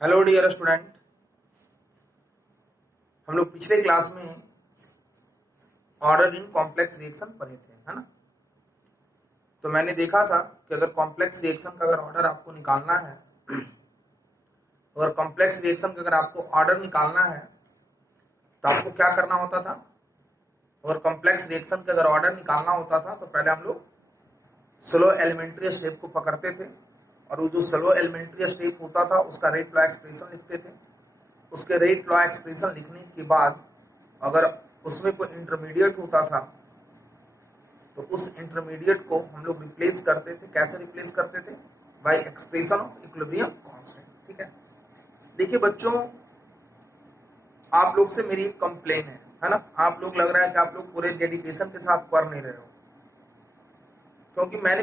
Hello dear student, हम लोग पिछले क्लास में ऑर्डर इन कॉम्प्लेक्स रिएक्शन पढ़े थे, है ना। तो मैंने देखा था कि अगर कॉम्प्लेक्स रिएक्शन का अगर ऑर्डर आपको निकालना है, अगर कॉम्प्लेक्स रिएक्शन का अगर आपको ऑर्डर निकालना है तो आपको क्या करना होता था। अगर कॉम्प्लेक्स रिएक्शन का अगर ऑर्डर निकालना होता था तो पहले हम लोग स्लो एलिमेंट्री स्टेप को पकड़ते थे और वो जो स्लो एलिमेंट्री स्टेप होता था उसका रेट लॉ एक्सप्रेशन लिखते थे। उसके रेट लॉ एक्सप्रेशन लिखने के बाद अगर उसमें कोई इंटरमीडिएट होता था तो उस इंटरमीडिएट को हम लोग रिप्लेस करते थे। कैसे रिप्लेस करते थे? By expression of equilibrium constant. ठीक है, देखिए बच्चों, आप लोग से मेरी एक कंप्लेन है ना। आप लोग लग रहा है कि आप लोग पूरे डेडिकेशन के साथ पढ़ नहीं रहे हो, क्योंकि मैंने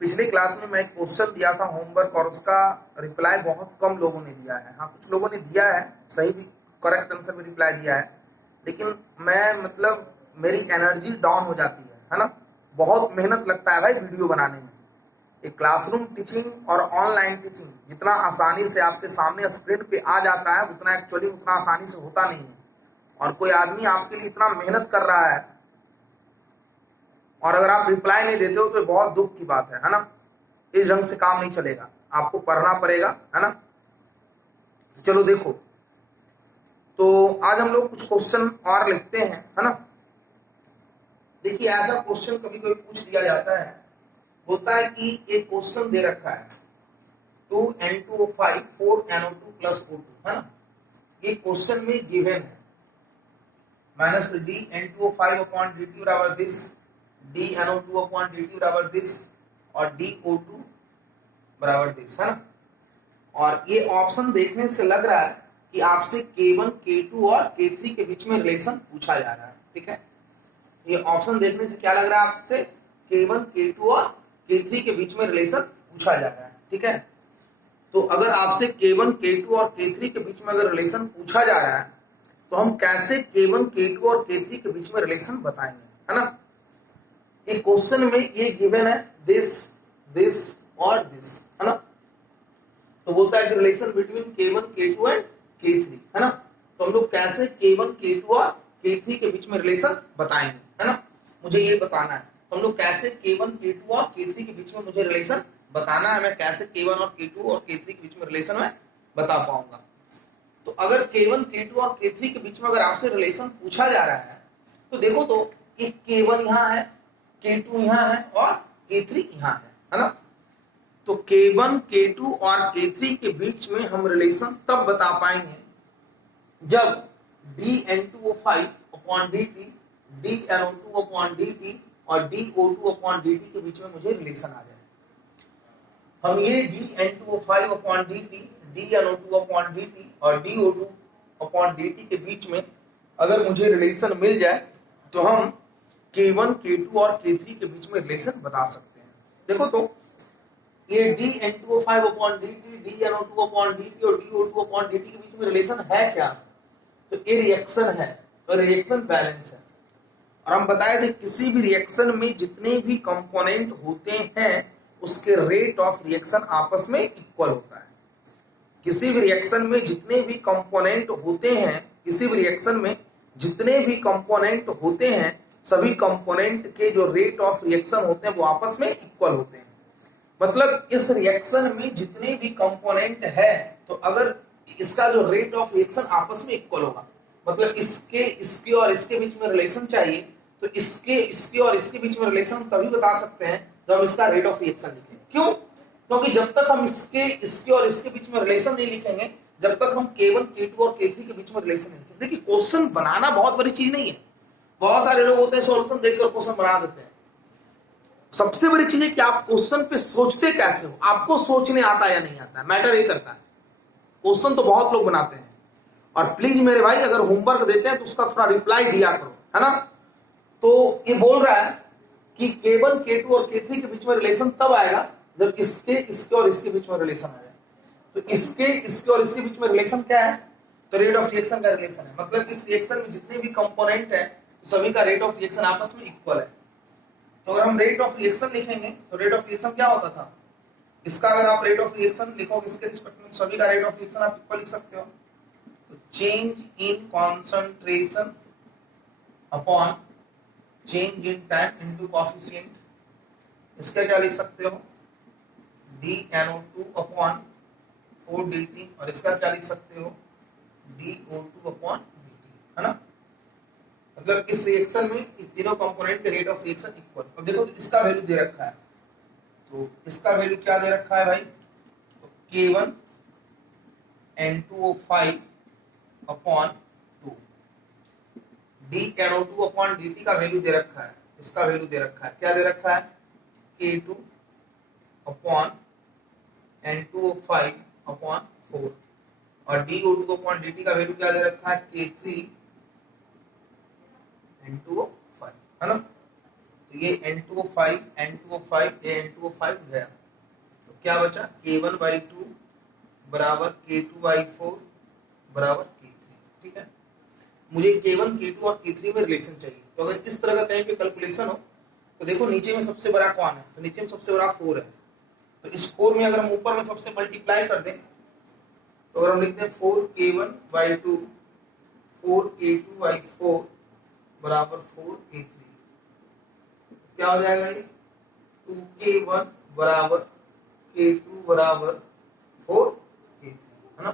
पिछले क्लास में मैं एक क्वेश्चन दिया था होमवर्क और उसका रिप्लाई बहुत कम लोगों ने दिया है। हाँ, कुछ लोगों ने दिया है, सही भी करेक्ट आंसर में रिप्लाई दिया है, लेकिन मैं मेरी एनर्जी डाउन हो जाती है ना। बहुत मेहनत लगता है भाई वीडियो बनाने में। एक क्लासरूम टीचिंग और ऑनलाइन टीचिंग जितना आसानी से आपके सामने स्क्रीन पे आ जाता है उतना एक्चुअली उतना आसानी से होता नहीं है। और कोई आदमी आपके लिए इतना मेहनत कर रहा है और अगर आप रिप्लाई नहीं देते हो तो बहुत दुख की बात है ना। इस ढंग से काम नहीं चलेगा, आपको पढ़ना पड़ेगा, है ना। तो चलो देखो, तो आज हम लोग कुछ क्वेश्चन और लिखते हैं, है ना। देखिए, ऐसा क्वेश्चन कभी कभी पूछ दिया जाता है, बोलता है कि एक क्वेश्चन दे रखा है 2N2O5 4NO2 + O2, है ना। ये क्वेश्चन में गिवन है -dN2O5/dt बराबर दिस, dNO2/dt बराबर दिस और dO2 बराबर दिस, है ना। और ये ऑप्शन देखने से लग रहा है कि आपसे K1, K2 और K3 के बीच में रिलेशन पूछा जा रहा है। ठीक है, ये ऑप्शन देखने से क्या लग रहा है आपसे? K1, K2 और K3 के बीच में रिलेशन पूछा जा रहा है। ठीक है, तो अगर आपसे K1, K2 और K3 के बीच में अगर रिलेशन पूछा जा रहा है तो हम कैसे K1, K2 और K3 के बीच में रिलेशन बताएंगे, है ना। एक क्वेश्चन में ये गिवन है दिस, दिस और दिस, है ना। तो बोलता है कि relation between K1, K2 and K3, है ना। तो हम लोग कैसे K1, K2 और K3 के बीच में रिलेशन बताएंगे, है ना। मुझे ये बताना है, तो हम लोग कैसे K1, K2 और K3 के बीच में मुझे रिलेशन बताना है। मैं कैसे K1 और K2 और K3 के बीच में रिलेशन में बता पाऊंगा। तो अगर K1, K2 और K3 के बीच में अगर आपसे रिलेशन पूछा जा रहा है तो देखो, तो एक K1 यहाँ है, K2 यहाँ है और K3 यहाँ है ना। तो K1, K2 और K3 के बीच में हम रिलेशन तब बता पाएंगे जब dN2O5/dt, dNO2/dt और dO2/dt के बीच में मुझे रिलेशन आ जाए। हम ये dN2O5/dt, dNO2/dt और dO2/dt के बीच में अगर मुझे रिलेशन मिल जाए तो हम K1, K2 और K3 के बीच में रिलेशन बता सकते हैं। देखो, तो ये dN2O5/dt, dNO2/dt और dO2/dt के बीच में रिलेशन है क्या? तो ये रिएक्शन है और रिएक्शन बैलेंस है। और हम बताए थे किसी भी रिएक्शन में जितने भी कंपोनेंट होते हैं उसके रेट ऑफ रिएक्शन आपस में इक्वल होता है। किसी भी रिएक्शन में जितने भी कंपोनेंट होते हैं, किसी भी रिएक्शन में जितने भी कंपोनेंट होते हैं, सभी कंपोनेंट के जो रेट ऑफ रिएक्शन होते हैं वो आपस में इक्वल होते हैं। मतलब इस रिएक्शन में जितने भी कंपोनेंट है तो अगर इसका जो रेट ऑफ रिएक्शन आपस में इक्वल होगा, मतलब इसके और इसके बीच में रिलेशन चाहिए, तो इसके और इसके बीच में रिलेशन तभी बता सकते हैं जब हम इसका रेट ऑफ रिएक्शन लिखें। क्यों? क्योंकि जब तक हम इसके और इसके बीच में रिलेशन नहीं लिखेंगे, जब तक हम K1, K2 और K3 के बीच में रिलेशन नहीं लिखेंगे। देखिए, क्वेश्चन बनाना बहुत बड़ी चीज नहीं है। बहुत सारे लोग होते हैं सॉल्यूशन देखकर क्वेश्चन बना देते हैं। सबसे बड़ी चीज है कि आप क्वेश्चन पे सोचते कैसे हो, आपको सोचने आता है या नहीं आता है, मैटर ये करता है। क्वेश्चन तो बहुत लोग बनाते हैं, और प्लीज मेरे भाई अगर होमवर्क देते हैं तो उसका थोड़ा रिप्लाई दिया करो, है ना। तो ये बोल रहा है कि K1, K2 और K3 के बीच में रिलेशन तब आएगा जब इसके और इसके बीच में रिलेशन आ जाए। तो इसके और इसके बीच में रिलेशन क्या है? तो रेट ऑफ रिएक्शन का रिलेशन है। मतलब इस रिएक्शन में जितने भी कंपोनेंट है सभी का रेट ऑफ रिएक्शन आपस में इक्वल है। तो अगर हम रेट ऑफ रिएक्शन लिखेंगे तो रेट ऑफ रिएक्शन क्या होता था? इसका अगर आप रेट ऑफ रिएक्शन लिखोगे इसके रिस्पेक्ट में सभी का रेट ऑफ रिएक्शन आप इक्वल लिख सकते हो, तो change in concentration upon change in time into coefficient, इसका क्या लिख सकते हो DNO2 अपॉन 4 dt, और इसका क्या लिख सकते हो DO2 अपॉन dt, है ना। मतलब इस रिएक्शन में इन तीनों कंपोनेंट के रेट ऑफ रिएक्शन इक्वल। अब देखो तो इसका वैल्यू दे रखा है, तो इसका वैल्यू क्या दे रखा है भाई, तो K1 N2O5 upon 2, DNO2 upon dt का वैल्यू दे रखा है, इसका वैल्यू दे रखा है, क्या दे रखा है K2 अपॉन N2O5 अपॉन 4, और DO2 अपॉन dt का वैल्यू क्या दे रखा है K3 N2O5, है ना। तो ये N2O5 N2O5 ये N2O5 गया, तो क्या बचा K1/2 बराबर K2/4 बराबर K3, ठीक है। मुझे K1 K2 और K3 में रिलेशन चाहिए, तो अगर इस तरह का कहीं पे कैलकुलेशन हो तो देखो नीचे में सबसे बड़ा कौन है, तो नीचे में सबसे बड़ा 4 है, तो इस 4 में अगर हम ऊपर में सबसे मल्टीप्लाई कर दें तो अगर हम लिखते हैं 4K1/2 4K2/4 बराबर 4K3, क्या हो जाएगा ये 2K1 बराबर K2 बराबर 4K3, है ना।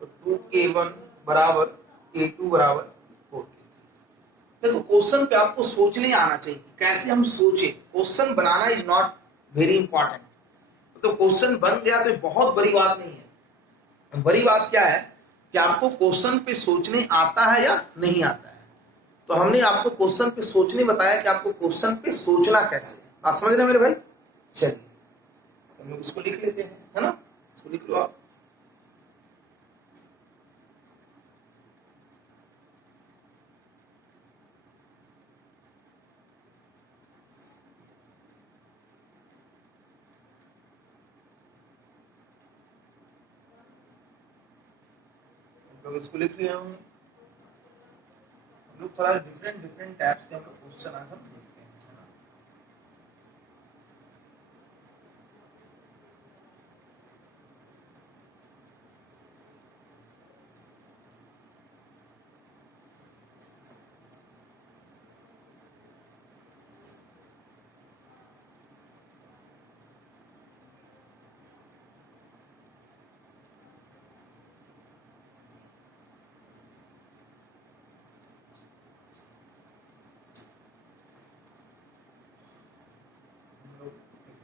तो 2K1 बराबर K2 बराबर 4K3। देखो क्वेश्चन पे आपको सोचने आना चाहिए, कैसे हम सोचे, question banana is not very important. तो क्वेश्चन बन गया तो बहुत बड़ी बात नहीं है, बड़ी बात क्या है कि आपको क्वेश्चन पे सोचने आता है या नहीं आता है। तो हमने आपको क्वेश्चन पे सोचने बताया कि आपको क्वेश्चन पे सोचना कैसे है, बात समझ रहे हैं मेरे भाई। चलिए हम लोग इसको लिख लेते हैं, है ना, इसको लिख लो आप। लोग इसको लिख लिया हम लोग थोड़ा डिफरेंट डिफरेंट टाइप्स के हम लोग क्वेश्चन आज हम देखते हैं, है ना।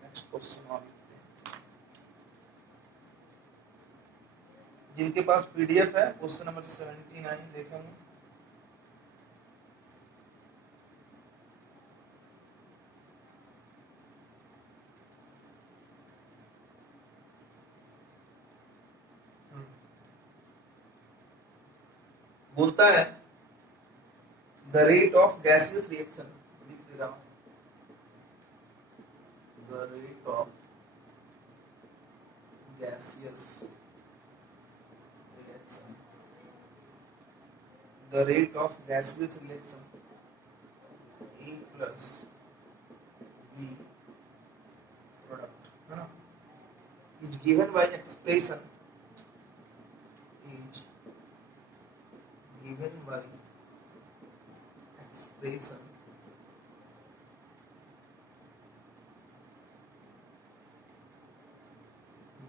नेक्स्ट क्वेश्चन और लिखते हैं, जिनके पास पीडीएफ है क्वेश्चन नंबर 79 देखेंगे। बोलता है the rate of gaseous reaction, लिख दे रहा हूं, the rate of gaseous reaction, the rate of gaseous reaction A plus B product, है ना, is given by expression, is given by expression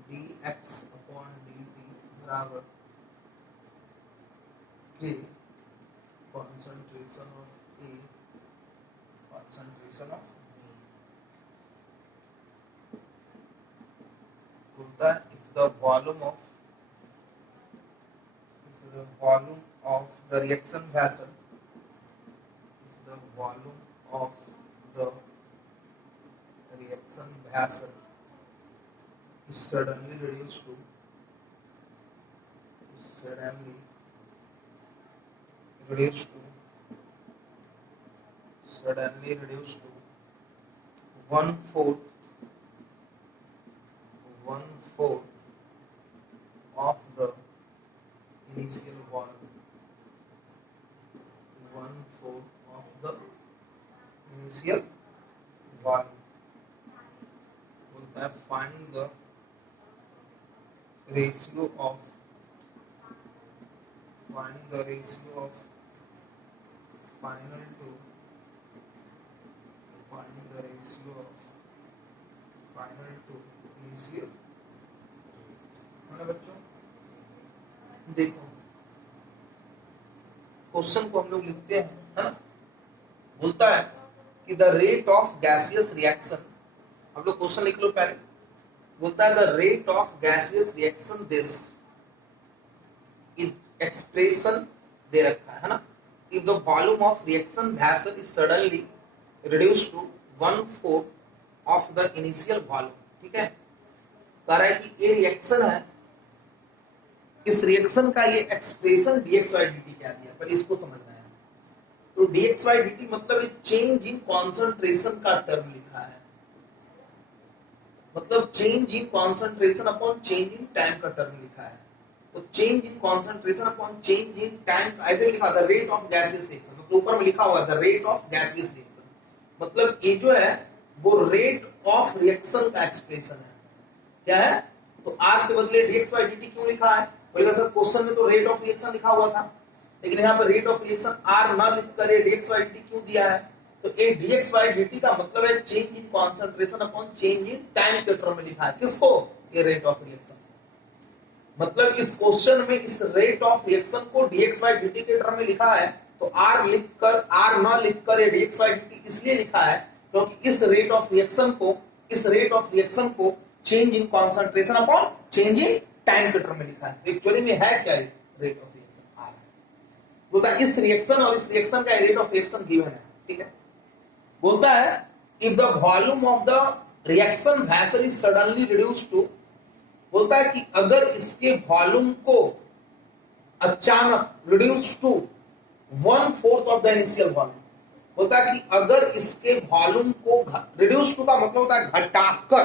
dx upon dt बराबर K concentration of A concentration of B। बोलता है if the volume of the reaction vessel, if the volume of the reaction vessel is suddenly reduced to 1/4 of the initial volume, 1/4 of the initial volume, बोलता है find the ratio of find the ratio of final to find the ratio of final to initial है ना बच्चों। देखो question को हम लोग लिखते हैं, है ना, बोलता है कि the rate of gaseous reaction, हम लोग क्वेश्चन लिख लो पहले, बोलता है the rate of gaseous reaction this expression दे रखा है ना, if the volume of reaction vessel is suddenly reduce to 1/4 of the initial volume. ठीक है, कह रहा है कि ये रिएक्शन है, इस रिएक्शन का ये एक्सप्रेशन dx/dt क्या दिया, पहले इसको समझना है। तो dx/dt मतलब चेंज इन कॉन्सेंट्रेशन का टर्म लिखा है, मतलब change in concentration upon change in time का टर्म लिखा है। तो change in concentration upon change in time ऐसे लिखा था, रेट ऑफ गैसियस रिएक्शन, मतलब ऊपर में लिखा हुआ था रेट ऑफ गैसियस रिएक्शन, मतलब ये जो है वो रेट ऑफ रिएक्शन का एक्सप्रेशन है। क्या है, तो r के बदले dx/dt क्यों लिखा है, बोलेगा सर क्वेश्चन में तो रेट ऑफ रिएक्शन लिखा हुआ था, लेकिन यहाँ पर रेट ऑफ रिएक्शन r ना लिखकर ये dx/dt क्यों दिया है। तो ये dx/dt का मतलब है change in concentration upon change in time के टर्म में लिखा है। किसको, ये रेट ऑफ रिएक्शन, मतलब इस क्वेश्चन में इस रेट ऑफ रिएक्शन को dx/dt के टर्म में लिखा है। तो r लिखकर, r ना लिखकर ये dx/dt इसलिए लिखा है क्योंकि इस रेट ऑफ रिएक्शन को change in concentration upon change in time के टर्म में लिखा है। एक्चुअली में है क्या, रेट ऑफ रिएक्शन r है। बोलता है इस रिएक्शन और इस रिएक्शन का रेट ऑफ रिएक्शन गिवन है। ठीक है, बोलता है if the volume of the reaction vessel is suddenly reduce to, बोलता है कि अगर इसके वॉल्यूम को अचानक reduce to 1/4 of the initial volume, बोलता है कि अगर इसके वॉल्यूम को रिड्यूस टू का मतलब होता है घटाकर,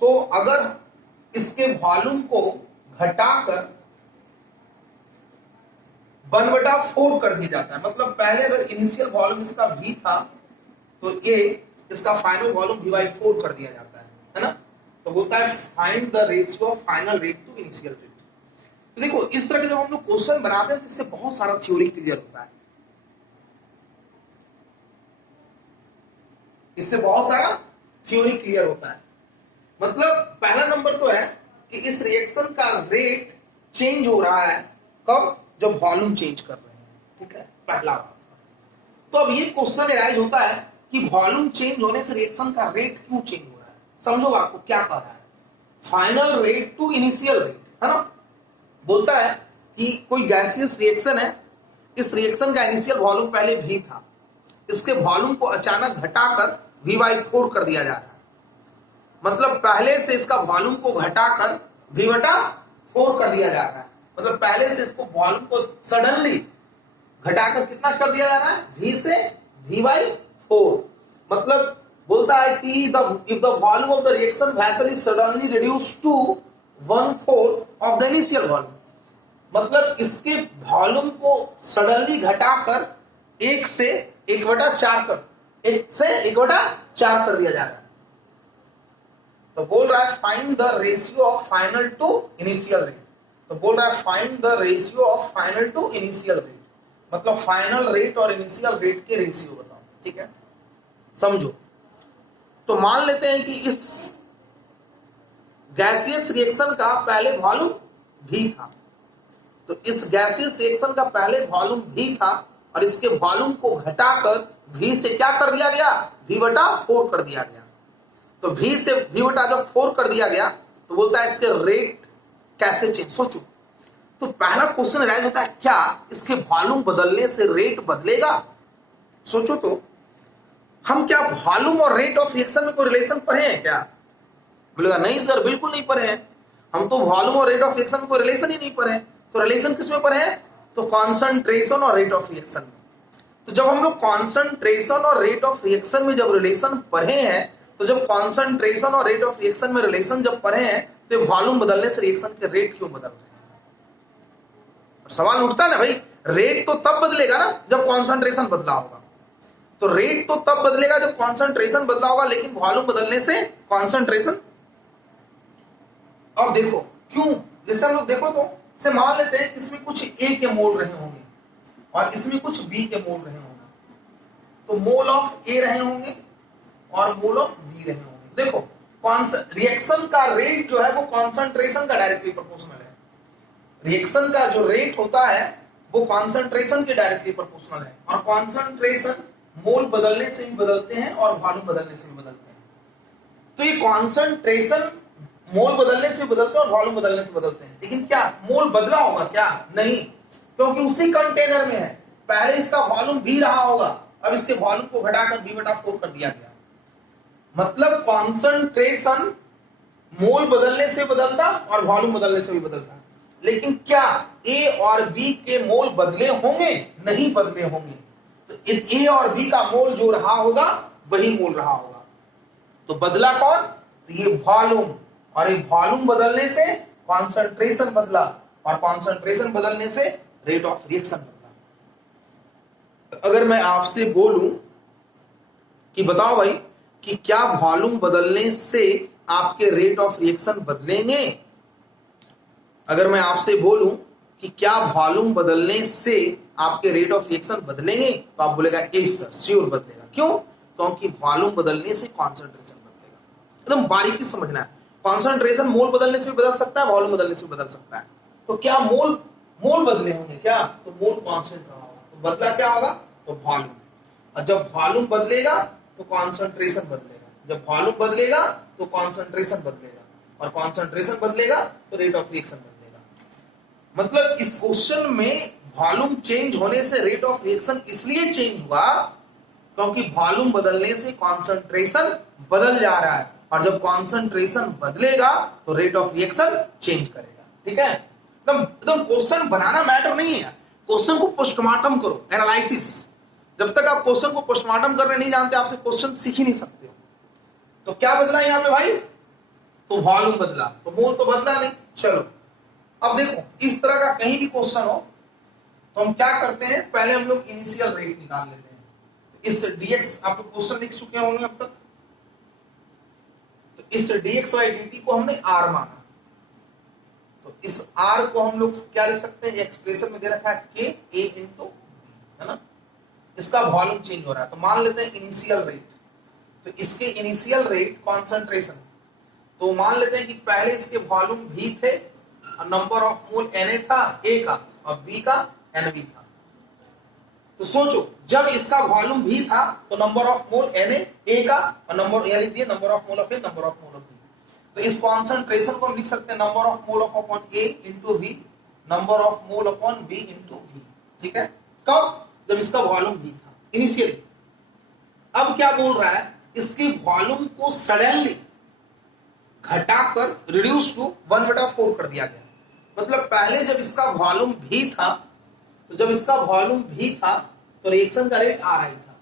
तो अगर इसके वॉल्यूम को घटाकर 1/4 कर दिया जाता है, मतलब पहले अगर इनिशियल वॉल्यूम इसका v था तो ये इसका फाइनल वॉल्यूम v/4 कर दिया जाता है ना। तो बोलता है find the ratio of final rate to initial rate. तो देखो इस तरह के जब हम लोग क्वेश्चन बनाते हैं तो इससे बहुत सारा थ्योरी क्लियर होता है, इससे बहुत सारा थ्योरी क्लियर होता है। मतलब पहला नंबर तो है कि इस रिएक्शन का रेट चेंज हो रहा है कब, जब वॉल्यूम चेंज कर रहे हैं। ठीक है, पहला बात। तो अब ये क्वेश्चन एराइज होता है कि वॉल्यूम चेंज होने से रिएक्शन का रेट क्यों चेंज हो रहा है। समझो आपको क्या कह रहा है, final rate to initial rate, है ना। बोलता है कि कोई गैसियस रिएक्शन है, इस रिएक्शन का इनिशियल वॉल्यूम पहले v था, इसके वॉल्यूम को अचानक घटाकर v/4 कर दिया जा रहा है, मतलब पहले से इसका वॉल्यूम को घटाकर v/4 कर दिया जा रहा है, मतलब पहले से इसको वॉल्यूम को सडनली घटाकर कितना कर दिया जा रहा है, v से v/4। मतलब बोलता है कि if the volume of the reaction vessel is suddenly reduced to 1/4 of the initial volume, मतलब इसके वॉल्यूम को सडनली घटाकर 1 से 1/4 कर दिया जा रहा है। तो बोल रहा है find the ratio of final to initial rate. तो बोल रहा है find the ratio of final to initial rate, मतलब फाइनल रेट और इनिशियल रेट के रेशियो बताओ। ठीक है, समझो। तो मान लेते हैं कि इस गैसियस रिएक्शन का पहले वॉल्यूम v था, तो इस गैसियस रिएक्शन का पहले वॉल्यूम v था और इसके वॉल्यूम को घटाकर v से क्या कर दिया गया, v/4 कर दिया गया। तो v से v/4 कर दिया गया तो बोलता है इसके रेट कैसे चेंज। सोचो, तो पहला क्वेश्चन राइज होता है क्या इसके वॉल्यूम बदलने से रेट बदलेगा। सोचो तो, हम क्या वॉल्यूम और रेट ऑफ रिएक्शन में कोई रिलेशन पढ़े हैं क्या। बोलेगा नहीं सर बिल्कुल नहीं पढ़े हैं, हम तो वॉल्यूम और रेट ऑफ रिएक्शन में कोई रिलेशन ही नहीं पढ़े हैं। तो रिलेशन किस में पढ़े हैं, तो कॉन्सेंट्रेशन और रेट ऑफ रिएक्शन में। तो जब हम लोग कॉन्सेंट्रेशन और रेट ऑफ रिएक्शन में जब रिलेशन पढ़े हैं, तो जब कॉन्सेंट्रेशन और रेट ऑफ रिएक्शन में रिलेशन जब पढ़े हैं तो वॉल्यूम बदलने से रिएक्शन के रेट क्यों बदल रहे हैं। सवाल उठता है ना भाई, रेट तो तब बदलेगा ना जब कॉन्सेंट्रेशन बदला होगा। तो रेट तो तब बदलेगा जब कॉन्सेंट्रेशन बदला होगा, लेकिन वॉल्यूम बदलने से कॉन्सेंट्रेशन अब देखो क्यों, जैसे हम लोग देखो तो से मान लेते हैं इसमें कुछ ए के मोल रहे होंगे और इसमें कुछ बी के मोल रहे होंगे, तो मोल ऑफ ए रहे होंगे और मोल ऑफ बी रहे होंगे। देखो रिएक्शन का रेट जो है वो कॉन्सेंट्रेशन का डायरेक्टली प्रोपोर्शनल है। रिएक्शन का जो रेट होता है वो कॉन्सेंट्रेशन के डायरेक्टली प्रोपोर्शनल है, और कॉन्सेंट्रेशन मोल बदलने से भी बदलते हैं और वॉल्यूम बदलने से भी बदलते हैं। तो ये कॉन्सेंट्रेशन मोल बदलने से बदलते हैं और वॉल्यूम बदलने से बदलते हैं, लेकिन क्या मोल बदला होगा क्या? नहीं, क्योंकि उसी कंटेनर में है। पहले इसका वॉल्यूम भी रहा होगा, अब इसके वॉल्यूम को घटाकर v/4 कर दिया गया। मतलब कॉन्सेंट्रेशन मोल बदलने से बदलता और वॉल्यूम बदलने से भी बदलता, लेकिन क्या ए और बी के मोल बदले होंगे? नहीं बदले होंगे। तो ए और बी का मोल जो रहा होगा वही मोल रहा होगा। तो बदला कौन? तो ये वॉल्यूम, और ये वॉल्यूम बदलने से कॉन्सेंट्रेशन बदला, और कॉन्सेंट्रेशन बदलने से रेट ऑफ रिएक्शन बदला। अगर मैं आपसे बोलूं कि बताओ भाई कि क्या वॉल्यूम बदलने से आपके रेट ऑफ रिएक्शन बदलेंगे? अगर मैं आपसे बोलूं कि क्या वॉल्यूम बदलने से आपके रेट ऑफ रिएक्शन बदलेंगे, तो आप बोलेगा यस सर, श्योर बदलेगा। क्यों? क्योंकि वॉल्यूम बदलने से कॉन्सेंट्रेशन बदलेगा। एकदम बारीकी समझना है। कॉन्सेंट्रेशन मोल बदलने से भी बदल सकता है, वॉल्यूम बदलने से भी बदल सकता है। तो क्या मोल बदले होंगे क्या? तो मोल कांस्टेंट रहा होगा, तो बदला क्या होगा? तो वॉल्यूम। और जब वॉल्यूम बदलेगा तो कॉन्सेंट्रेशन बदलेगा, जब वॉल्यूम बदलेगा तो कॉन्सेंट्रेशन बदलेगा, और कॉन्सेंट्रेशन बदलेगा तो रेट ऑफ रिएक्शन बदलेगा। मतलब इस क्वेश्चन में वॉल्यूम चेंज होने से रेट ऑफ रिएक्शन इसलिए चेंज हुआ क्योंकि वॉल्यूम बदलने से कॉन्सेंट्रेशन बदल जा रहा है, और जब कॉन्सेंट्रेशन बदलेगा तो रेट ऑफ रिएक्शन चेंज करेगा। ठीक है? एकदम एकदम क्वेश्चन बनाना मैटर नहीं है, क्वेश्चन को पोस्टमार्टम करो, एनालिसिस। जब तक आप क्वेश्चन को पोस्टमार्टम करने नहीं जानते, आपसे क्वेश्चन सीख ही नहीं सकते हो। तो क्या बदला यहां पे भाई? तो वॉल्यूम बदला, तो मोल तो बदला नहीं। चलो अब देखो, इस तरह का कहीं भी क्वेश्चन हो तो हम क्या करते हैं, पहले हम लोग इनिशियल रेट निकाल लेते हैं। इस dx, आप लोग क्वेश्चन लिख चुके होंगे अब तक, तो इस dx बाई dt को हमने r माना, तो इस r को हम लोग क्या लिख सकते हैं? एक्सप्रेशन में दे रखा है k a इंटू, है ना? इसका वॉल्यूम चेंज हो रहा है, तो मान लेते हैं इनिशियल रेट। तो इसके इनिशियल रेट कॉन्सेंट्रेशन, तो मान लेते हैं कि पहले इसके वॉल्यूम v थे, नंबर ऑफ मोल Na था A का, और B का Nb था। तो सोचो, जब इसका वॉल्यूम V था तो number of mole Na A का, और नंबर यहां लिख दिए number of mole of A, number of mole of B। तो इस कॉन्सेंट्रेशन को हम लिख सकते हैं number of mole of upon A into V, number of mole upon B into V। ठीक है? कब? जब इसका वॉल्यूम V था इनिशियली। अब क्या बोल रहा है? इसके वॉल्यूम को सडनली घटाकर रिड्यूस टू 1/4 कर दिया गया। मतलब पहले जब इसका वॉल्यूम भी था, तो जब इसका वॉल्यूम भी था तो रिएक्शन का रेट आ रही था।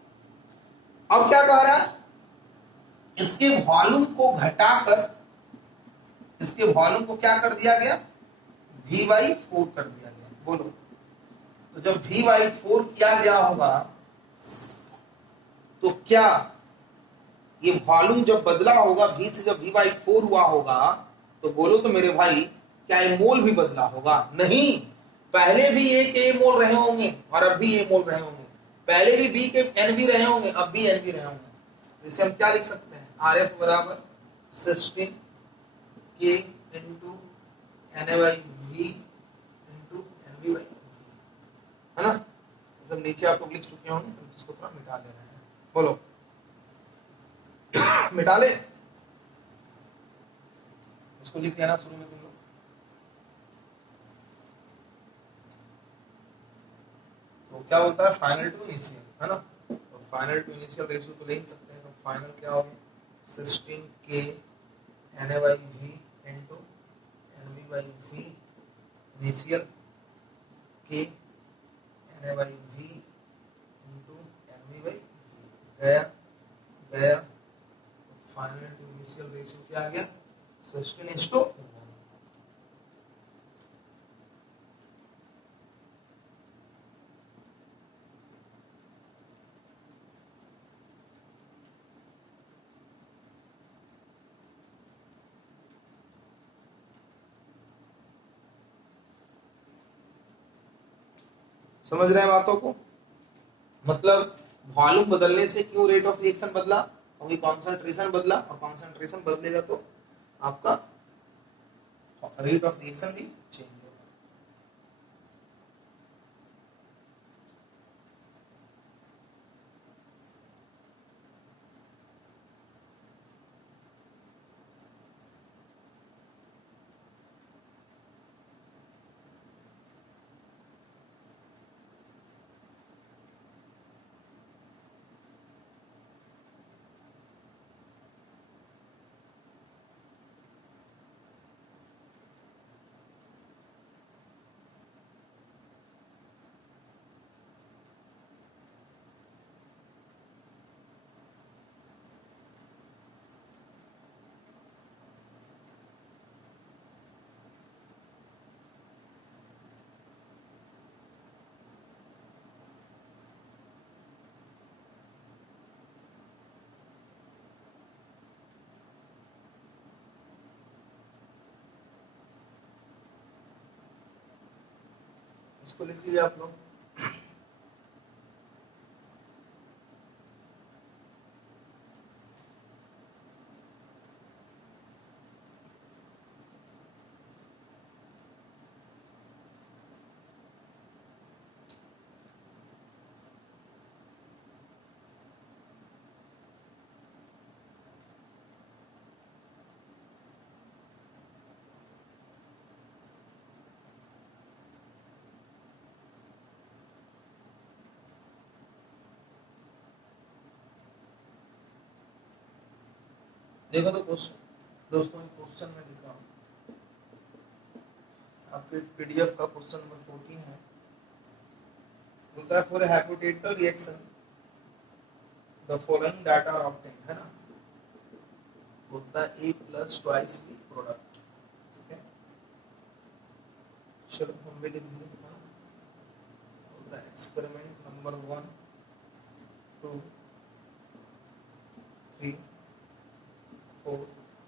अब क्या कह रहा है? इसके वॉल्यूम को घटाकर इसके वॉल्यूम को क्या कर दिया गया? v/4 कर दिया गया। बोलो, तो जब v/4 किया गया होगा तो क्या ये वॉल्यूम जब बदला होगा, v से जब v/4 हुआ होगा, तो बोलो तो मेरे भाई, क्या ये मोल भी बदला होगा? नहीं, पहले भी ए के मोल रहे होंगे और अब भी ए मोल रहे होंगे। पहले भी बी के Nb रहे होंगे, अब भी Nb रहे होंगे। इसे हम क्या लिख सकते हैं? Rf बराबर 16 K into Na/V into Nb/V, है ना? जब नीचे आप लोग लिख चुके होंगे तो इसको थोड़ा मिटा ले रहे हैं। बोलो मिटा ले, इसको लिख लेना शुरू में तुम लोग। तो क्या बोलता है? फाइनल टू इनिशियल, है ना? तो फाइनल टू इनिशियल रेशियो तो ले ही सकते हैं। तो फाइनल क्या हो गया? 16 K Na/V into Nb/V, initial K Na/V into Nb/V, गया गया, फाइनल टू इनिशियल रेशियो क्या आ गया? 16:1। समझ रहे हैं बातों को? मतलब वॉल्यूम बदलने से क्यों रेट ऑफ रिएक्शन बदला? क्योंकि कॉन्सेंट्रेशन बदला, और कॉन्सेंट्रेशन बदलेगा तो आपका रेट ऑफ रिएक्शन भी चेंज होगा। इसको लिख लीजिए आप लोग। देखो तो क्वेश्चन दोस्तों, क्वेश्चन में लिखा हूं आपके पीडीएफ का क्वेश्चन नंबर 14 है। बोलता है for hypothetical reaction the following data are obtained, है ना। बोलता है A plus twice B product, ठीक है। चलो हम भी लिख दिए। बोलता है एक्सपेरिमेंट नंबर 1 2 3 4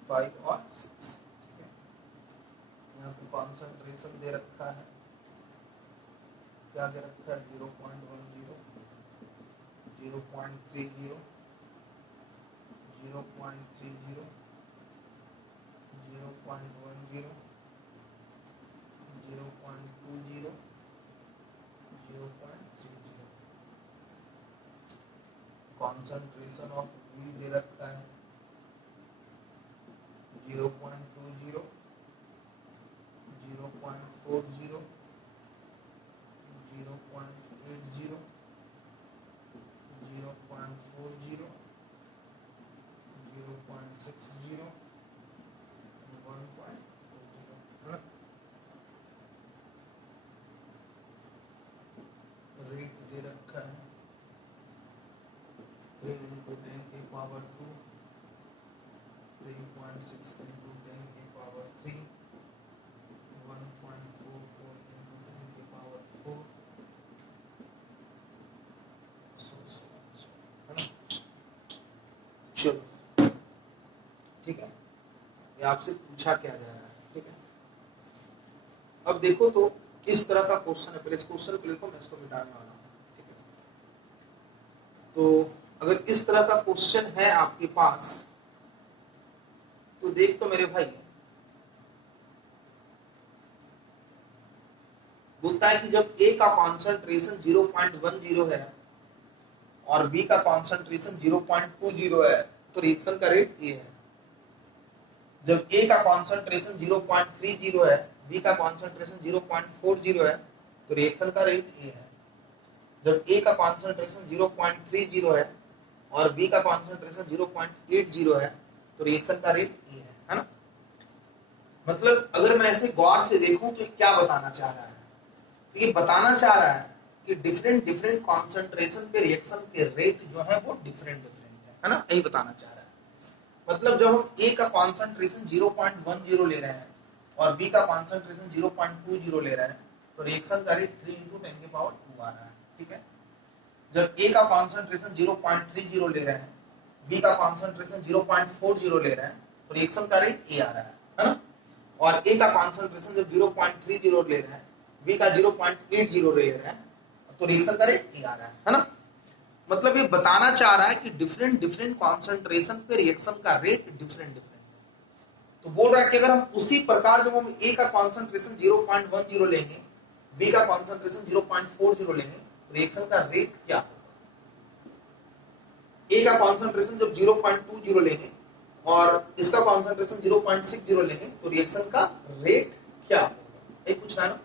5 और 6, ठीक है। यहाँ पे कॉन्सेंट्रेशन दे रखा है, क्या दे रखा है 0.10 0.30 0.30 0.10 0.20 0.30। कॉन्सेंट्रेशन ऑफ बी दे रखा है 0.20 0.40 0.80 0.40 0.60 1.20, है ना। रेट दे रखा है 3 × 10 की पावर 2 3.6 × 10 की पावर 3 1.44 × 10 की पावर 4, है ना। चलो ठीक है, ये आपसे पूछा क्या जा रहा है, ठीक है। अब देखो तो इस तरह का क्वेश्चन है, पहले इस क्वेश्चन को लिखो, मैं इसको मिटाने वाला हूँ, ठीक है। तो अगर इस तरह का क्वेश्चन है आपके पास तो देख तो मेरे भाई, बोलता है कि जब ए का कॉन्सेंट्रेशन 0.10 है और बी का कॉन्सेंट्रेशन 0.20 है तो रिएक्शन का रेट ये है। जब ए का कॉन्सेंट्रेशन 0.30 है, बी का कॉन्सेंट्रेशन 0.40 है तो रिएक्शन का रेट ये है। जब ए का कॉन्सेंट्रेशन 0.30 है और बी का कॉन्सेंट्रेशन 0.80 है तो रिएक्शन का रेट ये है ना। मतलब अगर मैं ऐसे गौर से देखूं तो क्या बताना चाह रहा है, तो ये बताना चाह रहा है कि डिफरेंट डिफरेंट कॉन्सेंट्रेशन पे रिएक्शन के रेट जो है वो डिफरेंट डिफरेंट है ना, यही बताना चाह रहा है। मतलब जब हम ए का कॉन्सेंट्रेशन 0.10 ले रहे हैं और बी का कॉन्सेंट्रेशन 0.20 ले रहे हैं तो रिएक्शन का रेट 3 × 10 की पावर 2 आ रहा है, ठीक है। जब ए का कॉन्सेंट्रेशन 0.30 ले रहे हैं, बी का कॉन्सेंट्रेशन 0.40 ले रहे हैं तो रिएक्शन का रेट ए आ रहा है ना। और ए का कॉन्सेंट्रेशन जब 0.30 ले रहे हैं, बी का 0.80 ले रहे हैं तो रिएक्शन का रेट ये आ रहा है ना। मतलब ये बताना चाह रहा है कि डिफरेंट डिफरेंट कॉन्सेंट्रेशन पे रिएक्शन का रेट डिफरेंट डिफरेंट है। तो बोल रहा है कि अगर हम उसी प्रकार जब हम ए का कॉन्सेंट्रेशन 0.10 लेंगे, बी का कॉन्सेंट्रेशन 0.40 लेंगे, रिएक्शन का रेट क्या होगा। ए का कॉन्सेंट्रेशन जब 0.20 लेंगे और इसका कॉन्सेंट्रेशन 0.60 लेंगे, तो रिएक्शन का रेट क्या होगा, ये पूछ रहा है ना।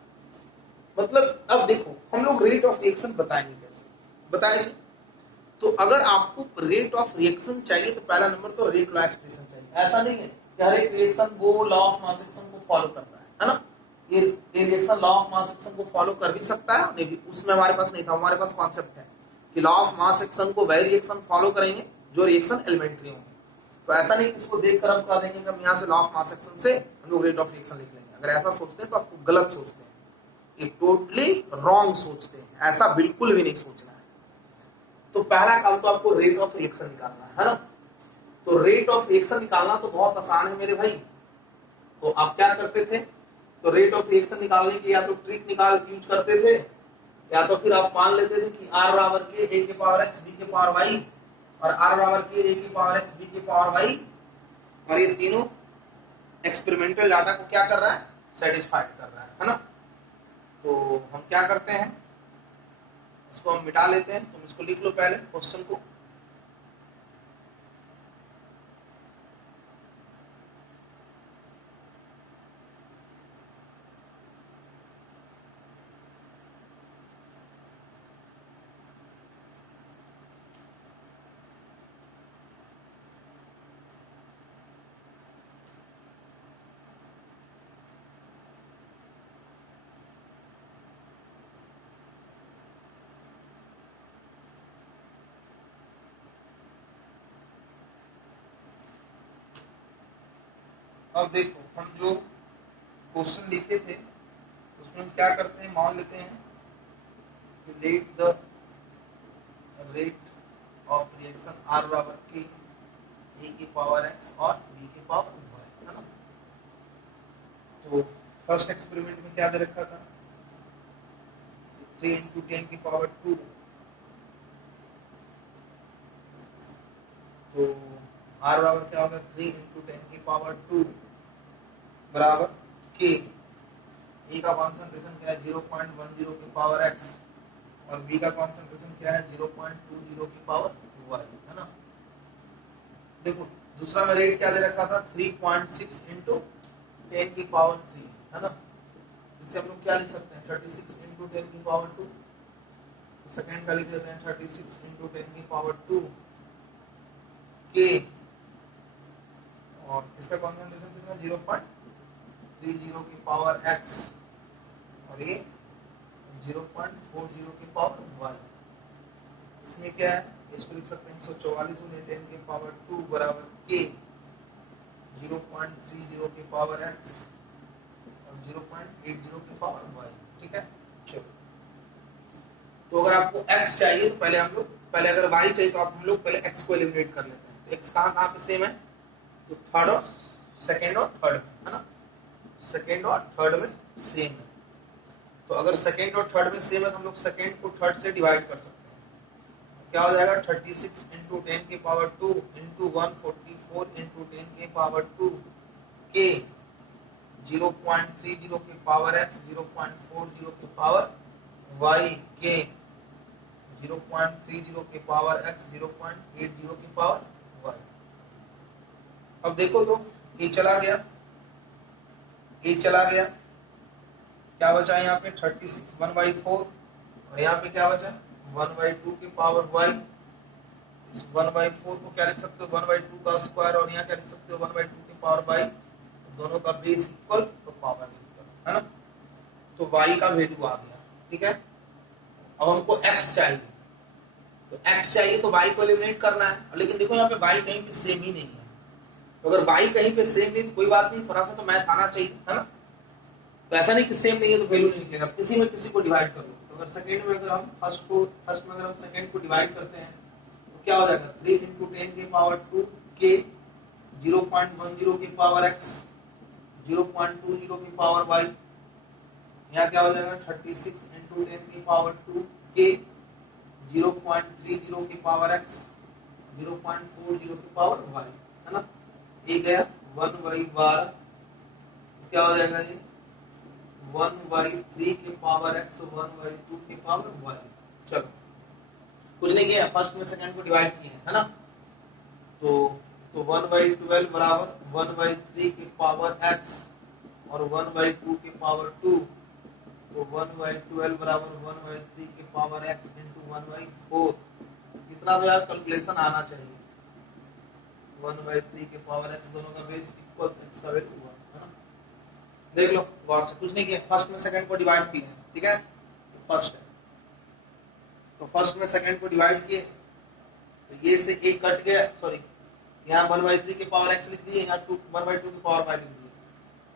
मतलब अब देखो हम लोग रेट ऑफ रिएक्शन बताएंगे कैसे, बताएंगे। तो अगर आपको रेट ऑफ रिएक्शन चाहिए तो पहला नंबर तो रेट लॉ एक्सप्रेशन चाहिए। ऐसा नहीं है कि हर एक रिएक्शन वो लॉ ऑफ मास एक्शन को फॉलो करता है ना। ये reaction law of mass action को फॉलो कर भी सकता है, नहीं भी, उसमें हमारे पास नहीं था। हमारे पास कॉन्सेप्ट है कि लॉ ऑफ मास एक्शन को वही रिएक्शन फॉलो करेंगे जो रिएक्शन एलिमेंट्री होंगे। तो ऐसा नहीं कि इसको देखकर हम कह देंगे कि हम यहाँ से लॉ ऑफ मास एक्शन से हम लोग रेट ऑफ रिएक्शन लिख लेंगे। अगर ऐसा सोचते हैं तो आपको गलत सोचते हैं, ये टोटली रॉन्ग सोचते हैं, ऐसा बिल्कुल भी नहीं सोचना है। तो पहला काम तो आपको रेट ऑफ रिएक्शन निकालना है ना। तो रेट ऑफ रिएक्शन निकालना तो बहुत आसान है मेरे भाई। तो आप क्या करते थे, तो रेट ऑफ रिएक्शन निकालने के या तो ट्रिक यूज करते थे, या तो फिर आप मान लेते थे कि r बराबर के a के पावर x b के पावर y और r बराबर के a की पावर x b के पावर y, और ये तीनों एक्सपेरिमेंटल डाटा को क्या कर रहा है, सेटिस्फाइड कर रहा है ना। तो हम क्या करते हैं, इसको हम मिटा लेते हैं। तुम इसको लिख लो पहले क्वेश्चन को। अब देखो हम जो क्वेश्चन लिखे थे उसमें हम क्या करते हैं, मान लेते हैं कि let the rate of reaction r बराबर के a की पावर x और b की पावर y, है ना। तो फर्स्ट एक्सपेरिमेंट में क्या दे रखा था, 3 × 10 की पावर 2। तो r बराबर क्या होगा, 3 × 10 की पावर 2 बराबर के। ए का कॉन्सेंट्रेशन क्या है, 0.10 की पावर x और बी का कॉन्सेंट्रेशन क्या है, 0.20 की पावर y, है ना। देखो दूसरा में रेट क्या दे रखा था, 3.6 × 10 की पावर 3, है ना। इससे हम लोग क्या लिख सकते हैं, 36 × 10 की पावर 2। तो सेकेंड का लिख लेते हैं 36 × 10 की पावर 2 के, और इसका कॉन्सेंट्रेशन कितना, 0.30 की पावर x और ये 0.40 की पावर y। इसमें क्या है, इसको लिख सकते हैं 144 × 10 की पावर 2 बराबर के 0.30 की पावर x और 0.80 की पावर y, ठीक है। चलो तो अगर आपको x चाहिए तो पहले हम लोग अगर y चाहिए तो हम लोग पहले x को एलिमिनेट कर लेते हैं। तो x कहाँ पे सेम है, तो थर्ड और सेकेंड और थर्ड में, है ना। सेकेंड और थर्ड में सेम है। तो अगर सेकेंड और थर्ड में सेम है तो हम लोग सेकेंड को थर्ड से डिवाइड कर सकते हैं। क्या हो जाएगा, 36 × 10 की पावर 2 × 144 × 10 की पावर 2 के 0.30 की पावर x, 0.40 की पावर y के 0.30 की पावर x, 0.80 की पावर y। अब देखो तो ये चला गया, ये चला गया, क्या बचा यहाँ पे 36 1/4 और यहाँ पे क्या बचा 1/2 की पावर y। इस 1/4 को क्या लिख सकते हो, 1/2 का स्क्वायर, और यहाँ क्या लिख सकते हो 1/2 की पावर y। दोनों का बेस इक्वल तो पावर इक्वल, है ना। तो y का वैल्यू आ गया, ठीक है। अब हमको x चाहिए, तो x चाहिए तो y को एलिमिनेट करना है। लेकिन देखो यहाँ पे y कहीं पे सेम ही नहीं है। तो अगर y कहीं पे सेम नहीं तो कोई बात नहीं, थोड़ा सा तो मैथ आना चाहिए, है ना। तो ऐसा नहीं कि सेम नहीं है तो वैल्यू नहीं निकलेगा, किसी में किसी को डिवाइड कर लो। तो अगर सेकंड में अगर हम फर्स्ट में अगर हम सेकंड को डिवाइड करते हैं तो क्या हो जाएगा, 3 × 10 की पावर 2 के 0.10 की पावर x, 0.20 की पावर y। यहाँ क्या हो जाएगा 36 × 10 की पावर 2 के 0.30 की पावर x 0.40 की पावर y, है ना। ये गया 1/12, क्या हो जाएगा ये 1/3 की पावर x 1/2 की पावर y। चलो कुछ नहीं किया, फर्स्ट में सेकंड को डिवाइड किए, है ना। तो 1/12 बराबर 1/3 की पावर x और 1/2 की पावर 2, तो 1/12 बराबर 1/3 की पावर x इंटू 1/4। कितना तो यार कैलकुलेशन आना चाहिए। 1/3 की पावर x, दोनों का बेस इक्वल, x का वैल्यू हुआ, है ना। देख लो गौर से, कुछ नहीं किया, फर्स्ट में सेकंड को डिवाइड किए, ठीक है। फर्स्ट है तो फर्स्ट में सेकंड को डिवाइड किए, तो ये से एक कट गया, सॉरी यहाँ 1/3 की पावर x लिख दिए, यहाँ 1/2 की पावर y लिख दिए,